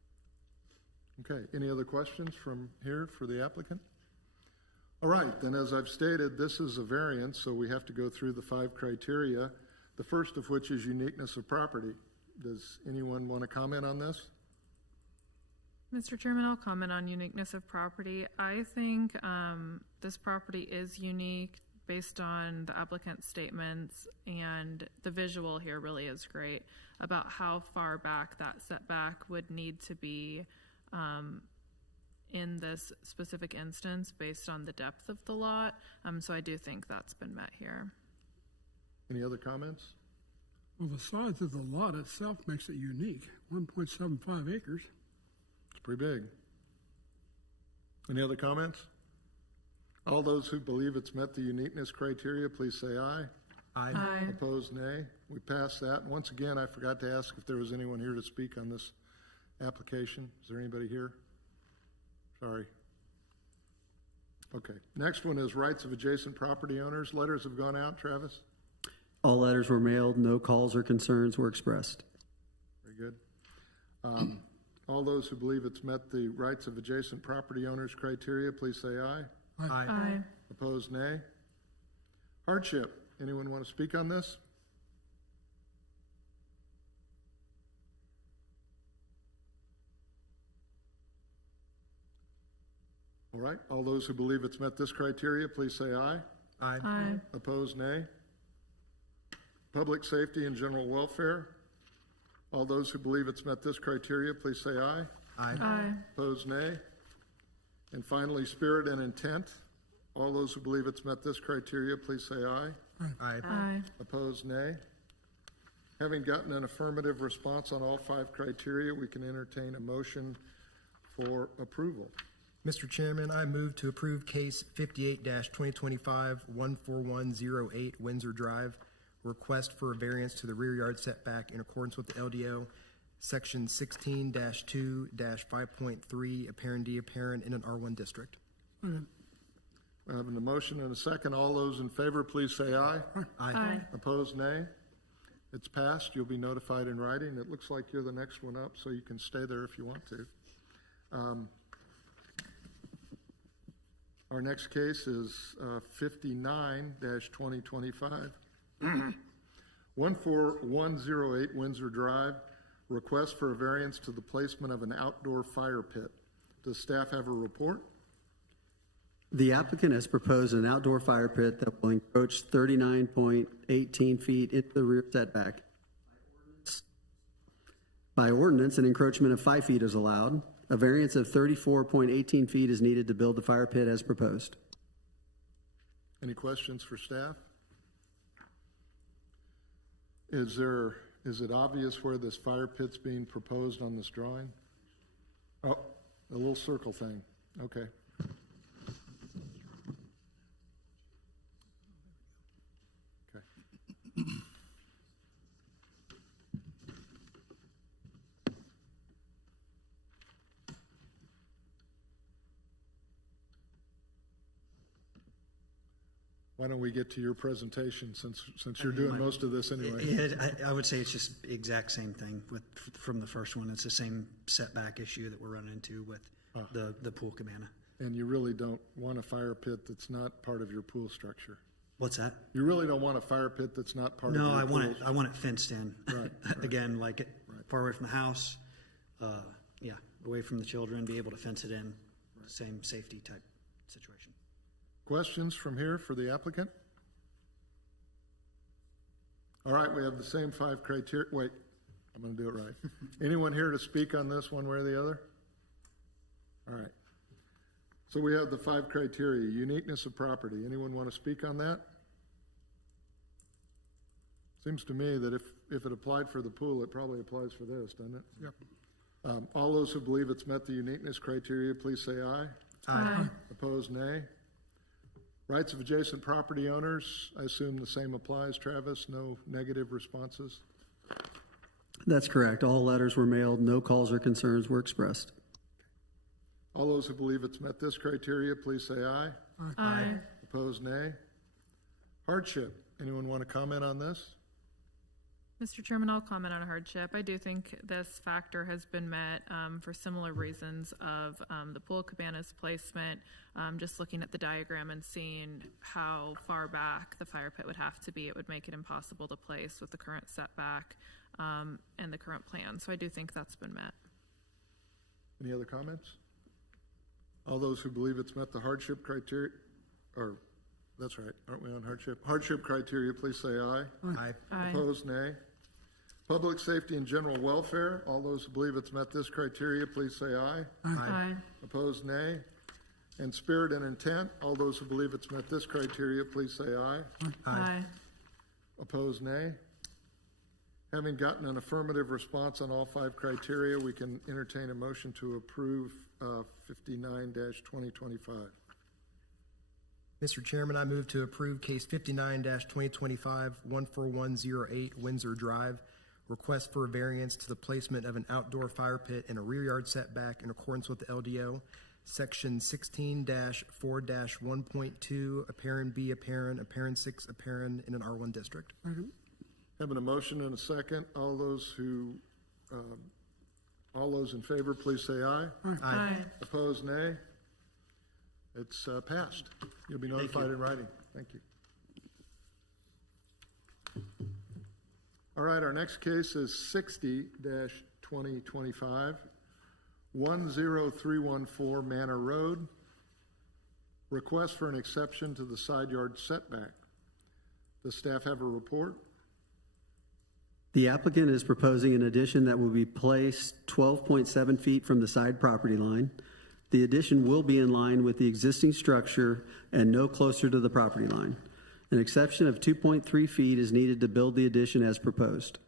Okay. Any other questions from here for the applicant? All right. Then, as I've stated, this is a variance, so we have to go through the 5 criteria, the first of which is uniqueness of property. Does anyone want to comment on this? Mr. Chairman, I'll comment on uniqueness of property. I think this property is unique based on the applicant's statements, and the visual here really is great about how far back that setback would need to be in this specific instance based on the depth of the lot. So I do think that's been met here. Any other comments? Well, the size of the lot itself makes it unique, 1.75 acres. It's pretty big. Any other comments? All those who believe it's met the uniqueness criteria, please say aye. Aye. Aye. Opposed, nay. We passed that. And once again, I forgot to ask if there was anyone here to speak on this application. Is there anybody here? Sorry. Okay. Next one is rights of adjacent property owners. Letters have gone out, Travis? All letters were mailed. No calls or concerns were expressed. Very good. All those who believe it's met the rights of adjacent property owners criteria, please say aye. Aye. Aye. Opposed, nay. Hardship. Anyone want to speak on this? All right. All those who believe it's met this criteria, please say aye. Aye. Aye. Opposed, nay. Public safety and general welfare. All those who believe it's met this criteria, please say aye. Aye. Aye. Opposed, nay. And finally, spirit and intent. All those who believe it's met this criteria, please say aye. Aye. Aye. Opposed, nay. Having gotten an affirmative response on all 5 criteria, we can entertain a motion for approval. Mr. Chairman, I move to approve case 58-2025 14108 Windsor Drive, request for a variance to the rear yard setback in accordance with the LDO, section 16-2-5.3, apparent D apparent in an R1 district. Having a motion and a second, all those in favor, please say aye. Aye. Opposed, nay. It's passed. You'll be notified in writing. It looks like you're the next one up, so you can stay there if you want to. Our next case is 59-2025. 14108 Windsor Drive, request for a variance to the placement of an outdoor fire pit. Does staff have a report? The applicant has proposed an outdoor fire pit that will encroach 39.18 feet into the rear setback. By ordinance, an encroachment of 5 feet is allowed. A variance of 34.18 feet is needed to build the fire pit as proposed. Any questions for staff? Is it obvious where this fire pit's being proposed on this drawing? Oh, a little circle thing. Okay. Okay. Why don't we get to your presentation since you're doing most of this anyway? I would say it's just the exact same thing from the first one. It's the same setback issue that we're running into with the pool cabana. And you really don't want a fire pit that's not part of your pool structure? What's that? You really don't want a fire pit that's not part of your pool? No, I want it fenced in. Right. Again, like it far away from the house, away from the children, be able to fence it in. Same safety type situation. Questions from here for the applicant? All right, we have the same 5 criteria. Wait, I'm going to do it right. Anyone here to speak on this one way or the other? All right. So we have the 5 criteria. Uniqueness of property. Anyone want to speak on that? Seems to me that if it applied for the pool, it probably applies for this, doesn't it? Yep. All those who believe it's met the uniqueness criteria, please say aye. Aye. Opposed, nay. Rights of adjacent property owners, I assume the same applies, Travis? No negative responses? That's correct. All letters were mailed. No calls or concerns were expressed. All those who believe it's met this criteria, please say aye. Aye. Opposed, nay. Hardship. Anyone want to comment on this? Mr. Chairman, I'll comment on hardship. I do think this factor has been met for similar reasons of the pool cabana's placement. Just looking at the diagram and seeing how far back the fire pit would have to be, it would make it impossible to place with the current setback and the current plan. So I do think that's been met. Any other comments? All those who believe it's met the hardship criteria, or that's right, aren't we on hardship? Hardship criteria, please say aye. Aye. Aye. Opposed, nay. Public safety and general welfare. All those who believe it's met this criteria, please say aye. Aye. Opposed, nay. And spirit and intent. All those who believe it's met this criteria, please say aye. Aye. Opposed, nay. Having gotten an affirmative response on all 5 criteria, we can entertain a motion to approve 59-2025. Mr. Chairman, I move to approve case 59-2025, 14108 Windsor Drive, request for a variance to the placement of an outdoor fire pit in a rear yard setback in accordance with the LDO, section 16-4-1.2, apparent B, apparent 6, apparent in an R1 district. Having a motion and a second. All those in favor, please say aye. Aye. Opposed, nay. It's passed. You'll be notified in writing. Thank you. All right, our next case is 60-2025, 10314 Manor Road. Request for an exception to the side yard setback. Does staff have a report? The applicant is proposing an addition that will be placed 12.7 feet from the side property line. The addition will be in line with the existing structure and no closer to the property line. An exception of 2.3 feet is needed to build the addition as proposed.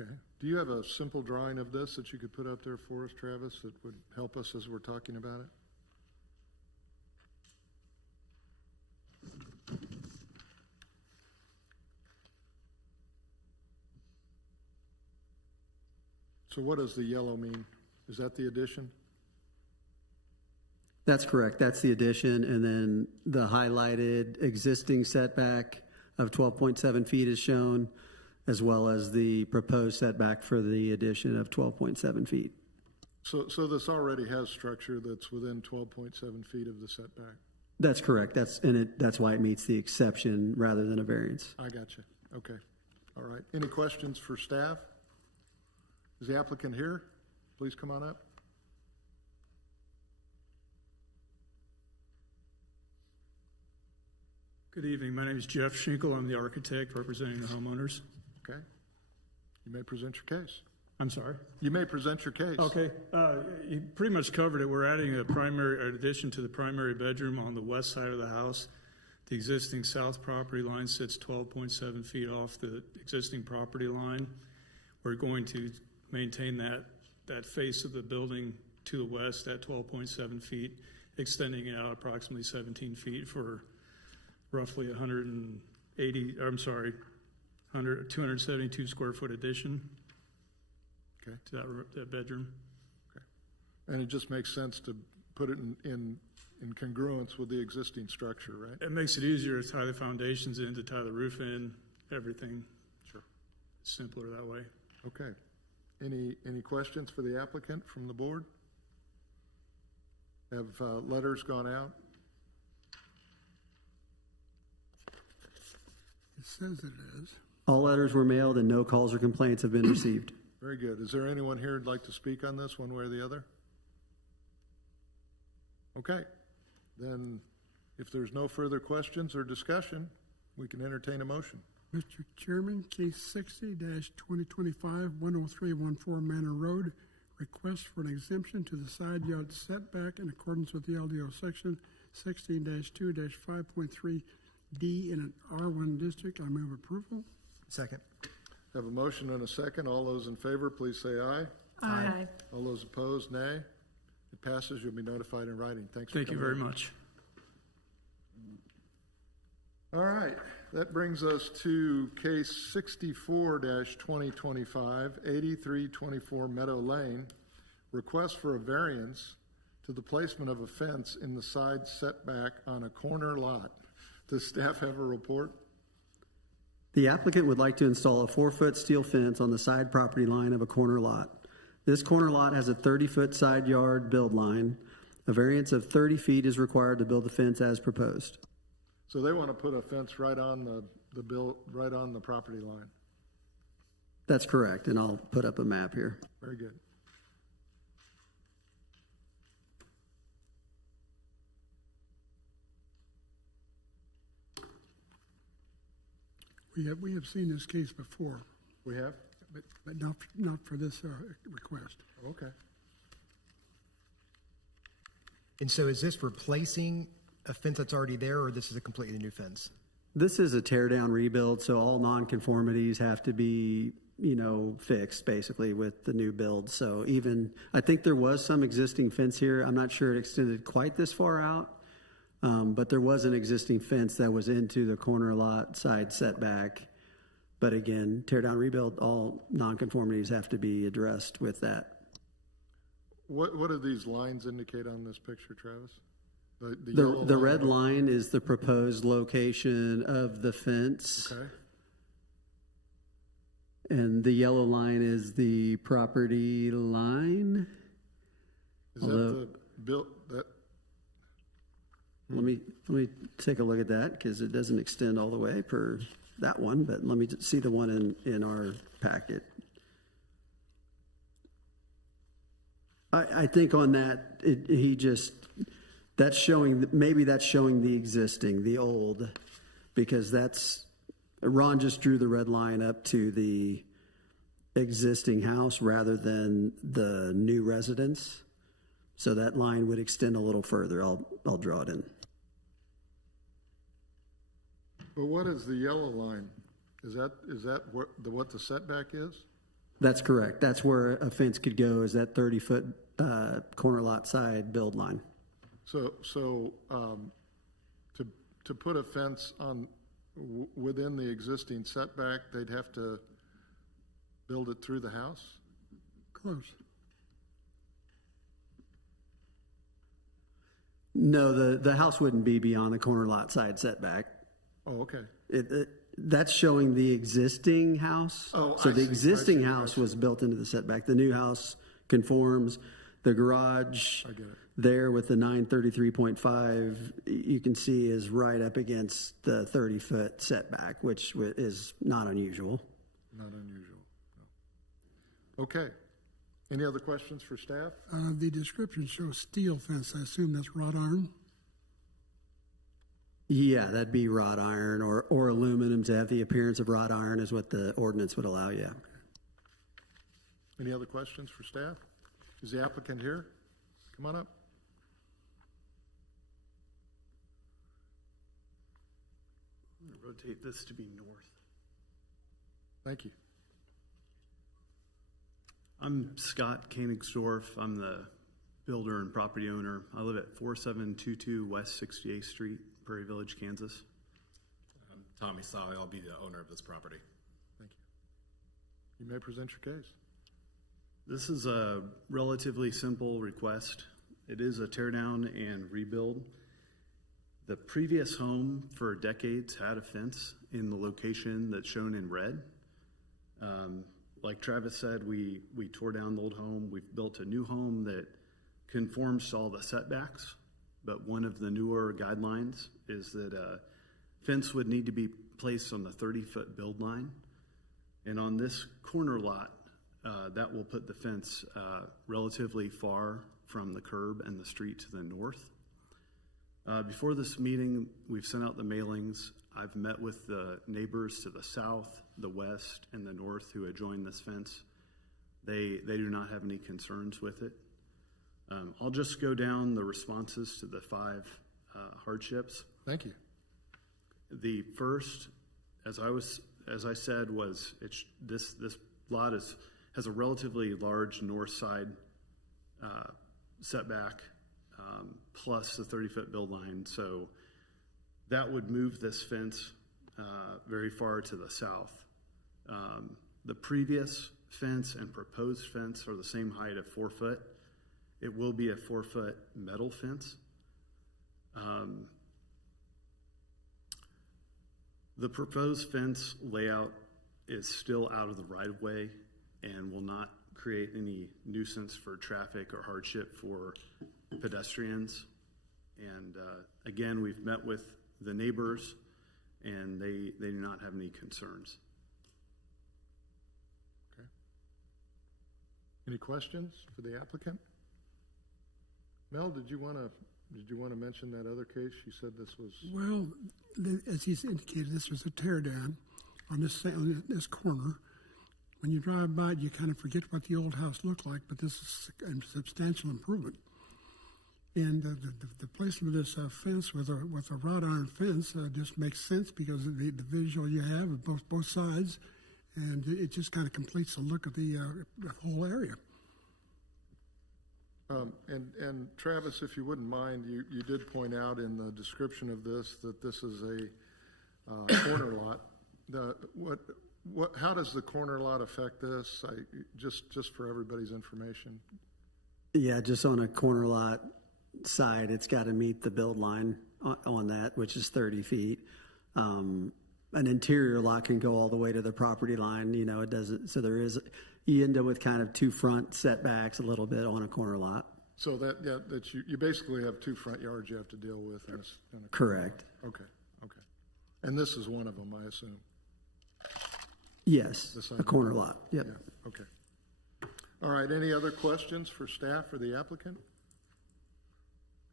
Okay. Do you have a simple drawing of this that you could put up there for us, Travis, that would help us as we're talking about it? So what does the yellow mean? Is that the addition? That's correct. That's the addition. And then the highlighted existing setback of 12.7 feet is shown, as well as the proposed setback for the addition of 12.7 feet. So this already has structure that's within 12.7 feet of the setback? That's correct. That's why it meets the exception rather than a variance. I got you. Okay. All right. Any questions for staff? Is the applicant here? Please come on up. Good evening. My name is Jeff Schinkel. I'm the architect representing the homeowners. Okay. You may present your case. I'm sorry. You may present your case. Okay. You pretty much covered it. We're adding an addition to the primary bedroom on the west side of the house. The existing south property line sits 12.7 feet off the existing property line. We're going to maintain that face of the building to the west at 12.7 feet, extending it out approximately 17 feet for roughly 272 square foot addition. Okay. To that bedroom. Okay. And it just makes sense to put it in congruence with the existing structure, right? It makes it easier to tie the foundations in, to tie the roof in, everything. Sure. It's simpler that way. Okay. Any questions for the applicant from the board? Have letters gone out? It says it is. All letters were mailed and no calls or complaints have been received. Very good. Is there anyone here who'd like to speak on this one way or the other? Okay. Then if there's no further questions or discussion, we can entertain a motion. Mr. Chairman, case 60-2025, 10314 Manor Road, request for an exemption to the side yard setback in accordance with the LDO section 16-2-5.3D in an R1 district. I move approval. Second. Have a motion and a second. All those in favor, please say aye. Aye. All those opposed, nay. It passes. You'll be notified in writing. Thanks for Thank you coming very in. much. All right. That brings us to case 64-2025, 8324 Meadow Lane. Request for a variance to the placement of a fence in the side setback on a corner lot. Does staff have a report? The applicant would like to install a 4-foot steel fence on the side property line of a corner lot. This corner lot has a 30-foot side yard build line. A variance of 30 feet is required to build the fence as proposed. So they want to put a fence right on the right on the property line. That's correct, and I'll put up a map here. Very good. We have seen this case before, We have? but not for this request. Okay. And so is this replacing a fence that's already there, or this is a completely new fence? This is a tear down rebuild, so all nonconformities have to be, fixed basically with the new build. So I think there was some existing fence here. I'm not sure it extended quite this far out. But there was an existing fence that was into the corner lot side setback. But again, tear down rebuild, all nonconformities have to be addressed with that. What do these lines indicate on this picture, Travis? The red line is the proposed location of the fence. Okay. And the yellow line is the property line. Is that the built that? Let me take a look at that because it doesn't extend all the way per that one, but let me see the one in our packet. I think on that, that's showing the existing, the old, because Ron just drew the red line up to the existing house rather than the new residence. So that line would extend a little further. I'll draw it in. But what is the yellow line? Is that what the setback is? That's correct. That's where a fence could go, is that 30-foot corner lot side build line. So to put a fence on within the existing setback, they'd have to build it through the house? Close. No, the house wouldn't be beyond the corner lot side setback. Oh, okay. That's showing the existing house. Oh, So I the see, existing I house see. was built into the setback. The new house conforms. The garage I get it. there with the 933.5, you can see is right up against the 30-foot setback, which is not unusual. Not unusual, no. Okay. Any other questions for staff? The description shows steel fence. I assume that's wrought iron. Yeah, that'd be wrought iron or aluminum to have the appearance of wrought iron is what the ordinance would allow, yeah. Any other questions for staff? Is the applicant here? Come on up. I'm gonna rotate this to be north. Thank you. I'm Scott Koenigsdorf. I'm the builder and property owner. I live at 4722 West 68th Street, Prairie Village, Kansas. I'm Tommy Sally. I'll be the owner of this property. Thank you. You may present your case. This is a relatively simple request. It is a tear down and rebuild. The previous home for decades had a fence in the location that's shown in red. Like Travis said, we tore down the old home. We've built a new home that conforms to all the setbacks, but one of the newer guidelines is that a fence would need to be placed on the 30-foot build line. And on this corner lot, that will put the fence relatively far from the curb and the street to the north. Before this meeting, we've sent out the mailings. I've met with the neighbors to the south, the west, and the north who adjoin this fence. They do not have any concerns with it. I'll just go down the responses to the 5 hardships. Thank you. The first, as I said, was this lot has a relatively large north side setback plus the 30-foot build line, so that would move this fence very far to the south. The previous fence and proposed fence are the same height of 4 foot. It will be a 4-foot metal fence. The proposed fence layout is still out of the right-of-way and will not create any nuisance for traffic or hardship for pedestrians. And again, we've met with the neighbors and they do not have any concerns. Okay. Any questions for the applicant? Mel, did you want to mention that other case? You said this was. Well, as he's indicated, this was a tear down on this corner. When you drive by it, you kind of forget what the old house looked like, but this is a substantial improvement. And the placement of this fence with a wrought iron fence just makes sense because of the visual you have of both sides, and it just kind of completes the look of the whole area. And Travis, if you wouldn't mind, you did point out in the description of this that this is a corner lot. How does the corner lot affect this? Just for everybody's information. Yeah, just on a corner lot side, it's got to meet the build line on that, which is 30 feet. An interior lot can go all the way to the property line. You know, it doesn't. So you end up with kind of 2 front setbacks a little bit on a corner lot. So that you basically have 2 front yards you have to deal with. Correct. Okay. And this is one of them, I assume. Yes, a corner lot. Yep. Yeah. Okay. All right. Any other questions for staff or the applicant?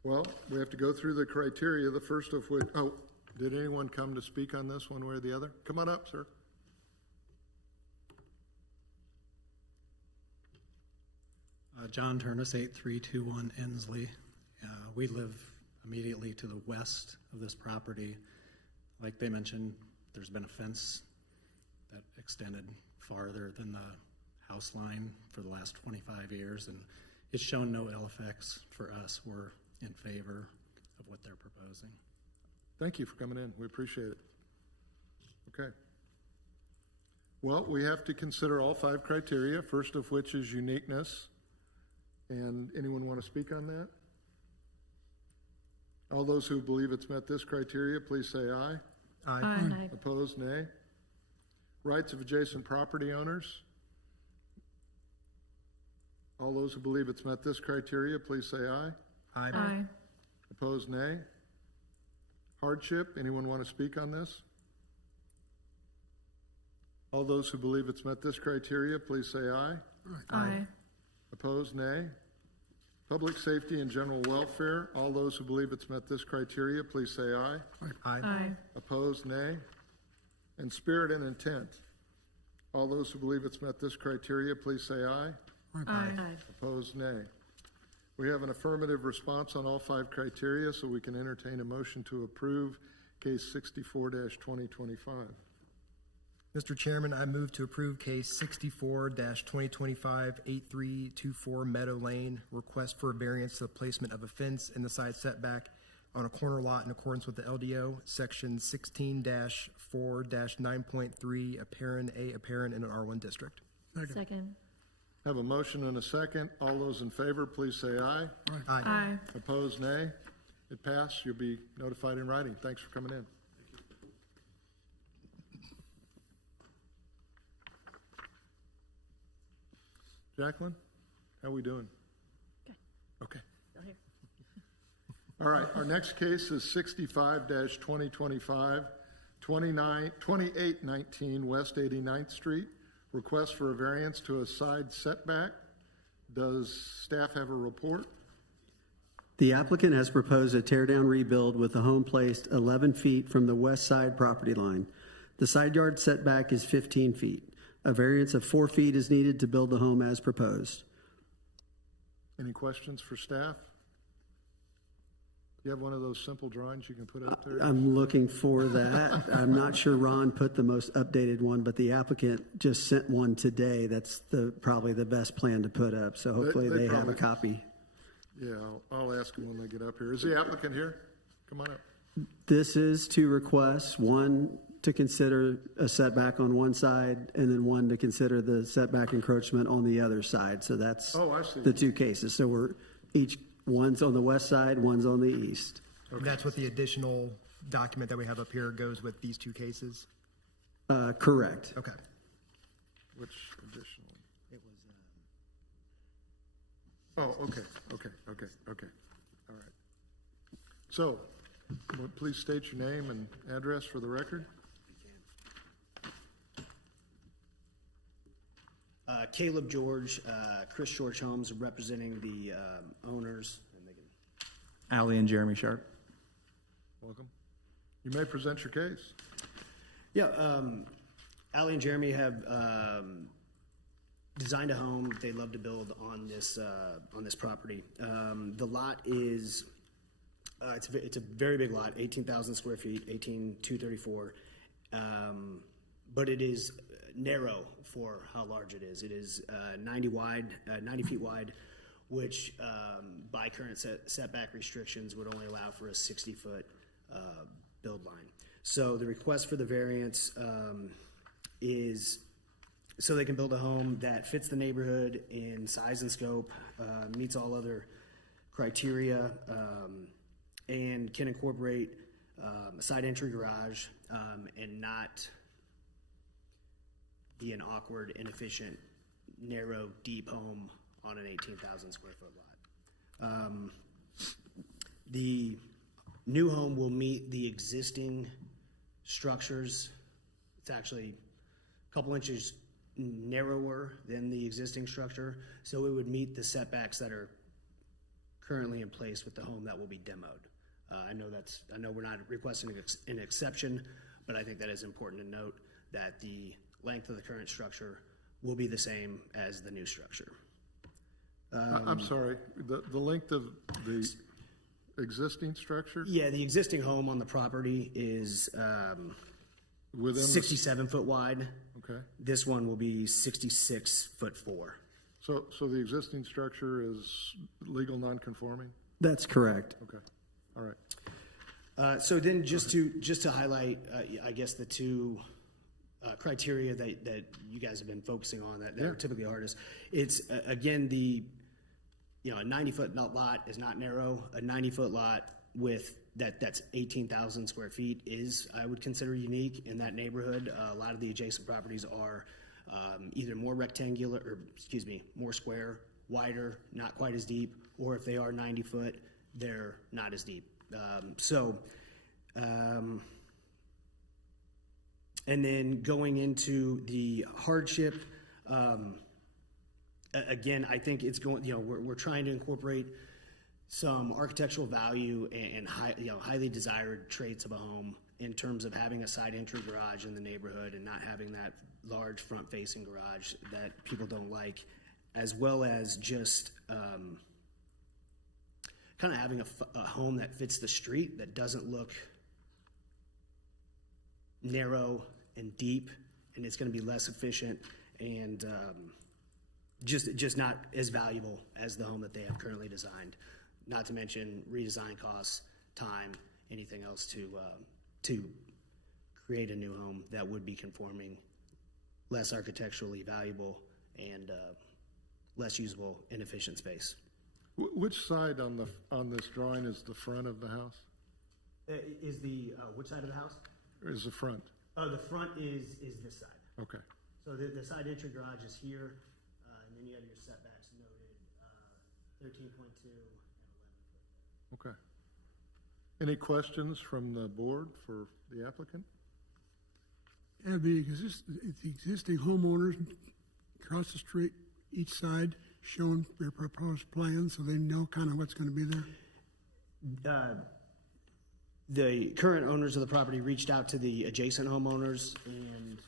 Well, we have to go through the criteria, the first of which, did anyone come to speak on this one way or the other? Come on up, sir. John Turnus, 8321 Ensley. We live immediately to the west of this property. Like they mentioned, there's been a fence that extended farther than the house line for the last 25 years, and it's shown no ill effects for us. We're in favor of what they're proposing. Thank you for coming in. We appreciate it. Okay. Well, we have to consider all 5 criteria, first of which is uniqueness. And anyone want to speak on that? All those who believe it's met this criteria, please say aye. Aye. Opposed, nay. Rights of adjacent property owners. All those who believe it's met this criteria, please say aye. Aye. Opposed, nay. Hardship, anyone want to speak on this? All those who believe it's met this criteria, please say aye. Aye. Opposed, nay. Public safety and general welfare, all those who believe it's met this criteria, please say aye. Aye. Opposed, nay. And spirit and intent, all those who believe it's met this criteria, please say aye. Aye. Opposed, nay. We have an affirmative response on all 5 criteria, so we can entertain a motion to approve case 64-2025. Mr. Chairman, I move to approve case 64-2025-8324 Meadow Lane, request for a variance to the placement of a fence in the side setback on a corner lot in accordance with the LDO, section 16-4-9.3, apparent in an R1 district. Second. Have a motion and a second. All those in favor, please say aye. Aye. Opposed, nay. It passed. You'll be notified in writing. Thanks for coming in. Jacqueline, how we doing? Good. Okay. Still here. All right, our next case is 65-2025, 2819 West 89th Street. Request for a variance to a side setback. Does staff have a report? The applicant has proposed a tear-down rebuild with the home placed 11 feet from the west side property line. The side yard setback is 15 feet. A variance of 4 feet is needed to build the home as proposed. Any questions for staff? You have one of those simple drawings you can put up there? I'm looking for that. I'm not sure Ron put the most updated one, but the applicant just sent one today. That's probably the best plan to put up. So hopefully they have a copy. Yeah, I'll ask them when they get up here. Is the applicant here? Come on up. This is two requests, one to consider a setback on one side and then one to consider the setback encroachment on the other side. So that's the 2 cases. So one's on the west side, one's on the east. Okay. That's what the additional document that we have up here goes with these 2 cases? Correct. Okay. Which additional? It was. Okay. All right. So, please state your name and address for the record. Caleb George, Chris George Holmes, representing the owners. Allie and Jeremy Sharp. Welcome. You may present your case. Yeah, Allie and Jeremy have designed a home they love to build on this property. The lot is it's a very big lot, 18,000 square feet, 18,234, but it is narrow for how large it is. It is 90 feet wide, which by current setback restrictions would only allow for a 60-foot build line. So the request for the variance is so they can build a home that fits the neighborhood in size and scope, meets all other criteria, and can incorporate a side entry garage and not be an awkward, inefficient, narrow, deep home on an 18,000 square foot lot. The new home will meet the existing structures. It's actually a couple inches narrower than the existing structure, so it would meet the setbacks that are currently in place with the home that will be demoed. I know we're not requesting an exception, but I think that is important to note that the length of the current structure will be the same as the new structure. I'm sorry, the length of the existing structure? Yeah, the existing home on the property is 67 foot wide. Okay. This one will be 66'4". So the existing structure is legal non-conforming? That's correct. Okay. All right. So then just to highlight, I guess the 2 criteria that you guys have been focusing on that are typically hardest. It's again a 90-foot lot is not narrow. A 90-foot lot with that's 18,000 square feet is, I would consider, unique in that neighborhood. A lot of the adjacent properties are either more rectangular, or excuse me, more square, wider, not quite as deep, or if they are 90 foot, they're not as deep. And then going into the hardship, again, I think it's going, we're trying to incorporate some architectural value and highly desired traits of a home in terms of having a side entry garage in the neighborhood and not having that large front facing garage that people don't like, as well as just kind of having a home that fits the street, that doesn't look narrow and deep, and it's going to be less efficient and just not as valuable as the home that they have currently designed. Not to mention redesign costs, time, anything else to create a new home that would be conforming, less architecturally valuable, and less usable in efficient space. Which side on this drawing is the front of the house? Is the which side of the house? Or is the front? The front is this side. Okay. So the side entry garage is here, and then you have your setbacks noted, 13.2 and 11 foot. Okay. Any questions from the board for the applicant? Have the existing homeowners across the street, each side, shown their proposed plans so they know kind of what's going to be there? The current owners of the property reached out to the adjacent homeowners and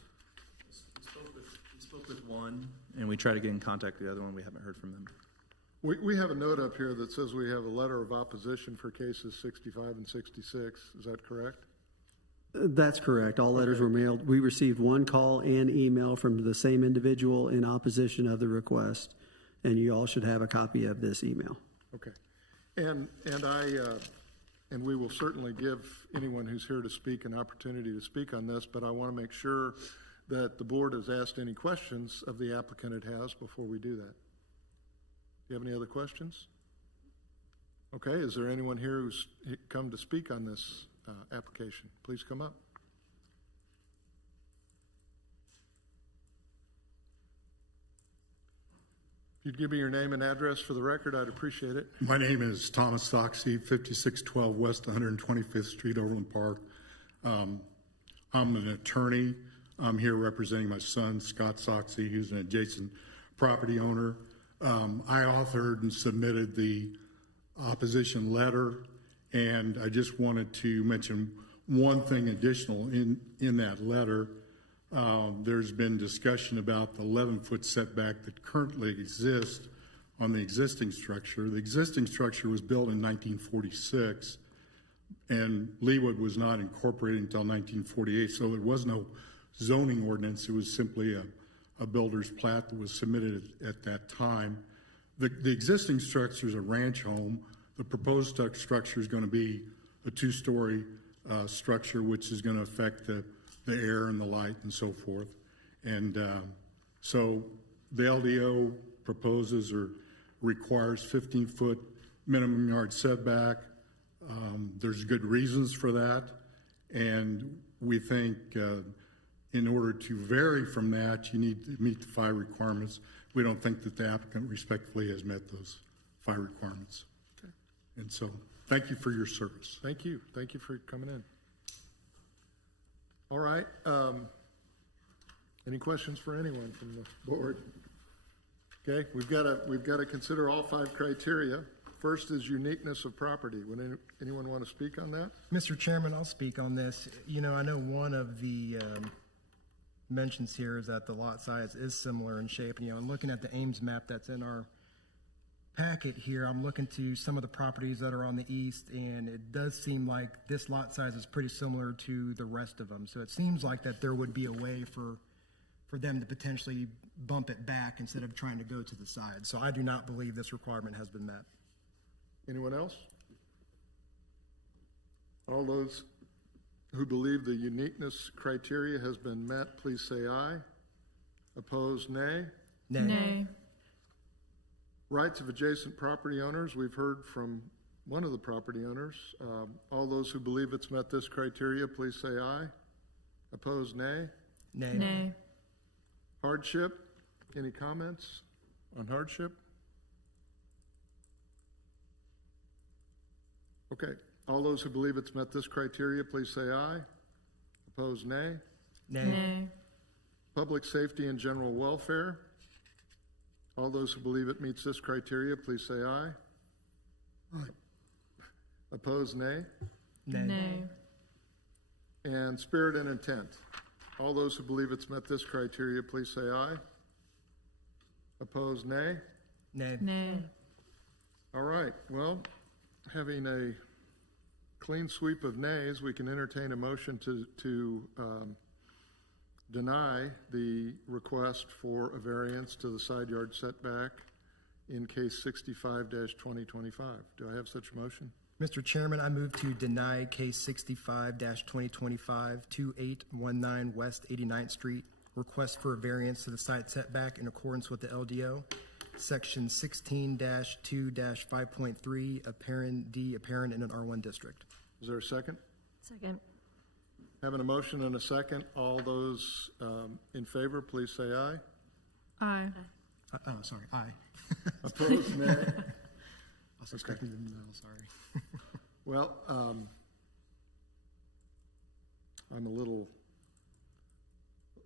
We spoke with one, and we tried to get in contact with the other one. We haven't heard from them. We have a note up here that says we have a letter of opposition for cases 65 and 66. Is that correct? That's correct. All letters were mailed. We received one call and email from the same individual in opposition of the request, and you all should have a copy of this email. Okay. And we will certainly give anyone who's here to speak an opportunity to speak on this, but I want to make sure that the board has asked any questions of the applicant it has before we do that. Do you have any other questions? Okay, is there anyone here who's come to speak on this application? Please come up. If you'd give me your name and address for the record, I'd appreciate it. My name is Thomas Soxie, 5612 West 125th Street, Overland Park. I'm an attorney. I'm here representing my son, Scott Soxie, who's an adjacent property owner. I authored and submitted the opposition letter, and I just wanted to mention one thing additional in that letter. There's been discussion about the 11-foot setback that currently exists on the existing structure. The existing structure was built in 1946, and Leawood was not incorporated until 1948, so there was no zoning ordinance. It was simply a builder's plat that was submitted at that time. The existing structure is a ranch home. The proposed structure is going to be a two-story structure, which is going to affect the air and the light and so forth. And so the LDO proposes or requires 15-foot minimum yard setback. There's good reasons for that. And we think in order to vary from that, you need to meet the 5 requirements. We don't think that the applicant respectfully has met those 5 requirements. Okay. And so thank you for your service. Thank you. Thank you for coming in. All right. Any questions for anyone from the board? Okay, we've got to consider all 5 criteria. First is uniqueness of property. Would anyone want to speak on that? Mr. Chairman, I'll speak on this. I know one of the mentions here is that the lot size is similar in shape. And, I'm looking at the Ames map that's in our packet here. I'm looking to some of the properties that are on the east, and it does seem like this lot size is pretty similar to the rest of them. So it seems like that there would be a way for them to potentially bump it back instead of trying to go to the side. So I do not believe this requirement has been met. Anyone else? All those who believe the uniqueness criteria has been met, please say aye. Opposed, nay? Nay. Rights of adjacent property owners. We've heard from one of the property owners. All those who believe it's met this criteria, please say aye. Opposed, nay. Nay. Nay. Hardship, any comments on hardship? Okay, all those who believe it's met this criteria, please say aye. Opposed, nay. Nay. Public safety and general welfare. All those who believe it meets this criteria, please say aye. Opposed, nay. Nay. And spirit and intent. All those who believe it's met this criteria, please say aye. Opposed, nay. Nay. Nay. All right, well, having a clean sweep of nays, we can entertain a motion to deny the request for a variance to the side yard setback in case 65-2025. Do I have such a motion? Mr. Chairman, I move to deny case 65-2025, 2819 West 89th Street, request for a variance to the side setback in accordance with the LDO, section 16-2-5.3, apparent D, apparent in an R1 district. Is there a second? Second. Having a motion and a second, all those in favor, please say aye. Aye. Oh, sorry, aye. Opposed, nay. Also stuck in the middle, sorry. Well, I'm a little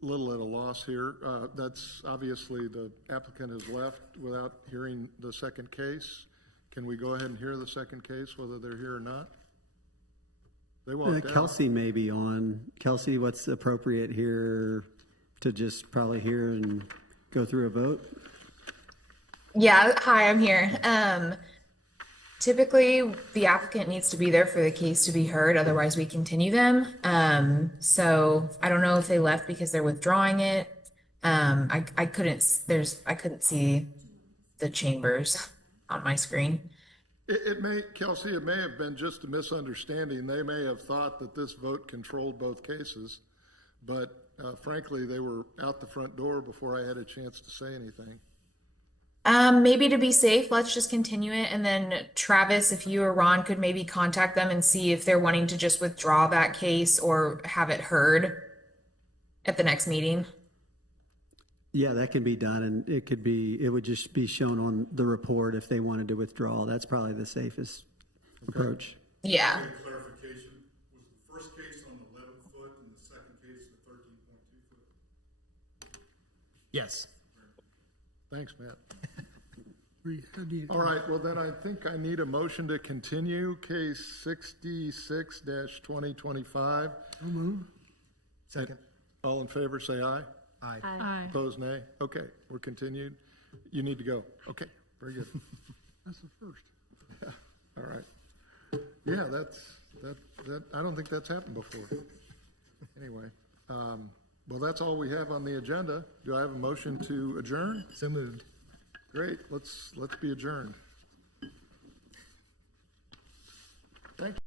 at a loss here. That's obviously the applicant has left without hearing the second case. Can we go ahead and hear the second case, whether they're here or not? They walked out. Kelsey may be on. Kelsey, what's appropriate here to just probably hear and go through a vote? Yeah, hi, I'm here. Typically, the applicant needs to be there for the case to be heard, otherwise we continue them. So I don't know if they left because they're withdrawing it. I couldn't see the chambers on my screen. It may, Kelsey, it may have been just a misunderstanding. They may have thought that this vote controlled both cases, but frankly, they were out the front door before I had a chance to say anything. Maybe to be safe, let's just continue it. And then Travis, if you or Ron could maybe contact them and see if they're wanting to just withdraw that case or have it heard at the next meeting. Yeah, that can be done, and it would just be shown on the report if they wanted to withdraw. That's probably the safest approach. Yeah. Clarification, was the first case on 11 foot and the second case the 13.2 foot? Yes. Thanks, Matt. All All right, well then I think I need a motion to continue case 66-2025. Second. All in favor, say aye. Aye. Aye. Opposed, nay. Okay, we're continued. You need to go. Okay, very good. That's the first. All right. Yeah, that I don't think that's happened before. Anyway, well, that's all we have on the agenda. Do I have a motion to adjourn? So moved. Great, let's be adjourned. Thank you.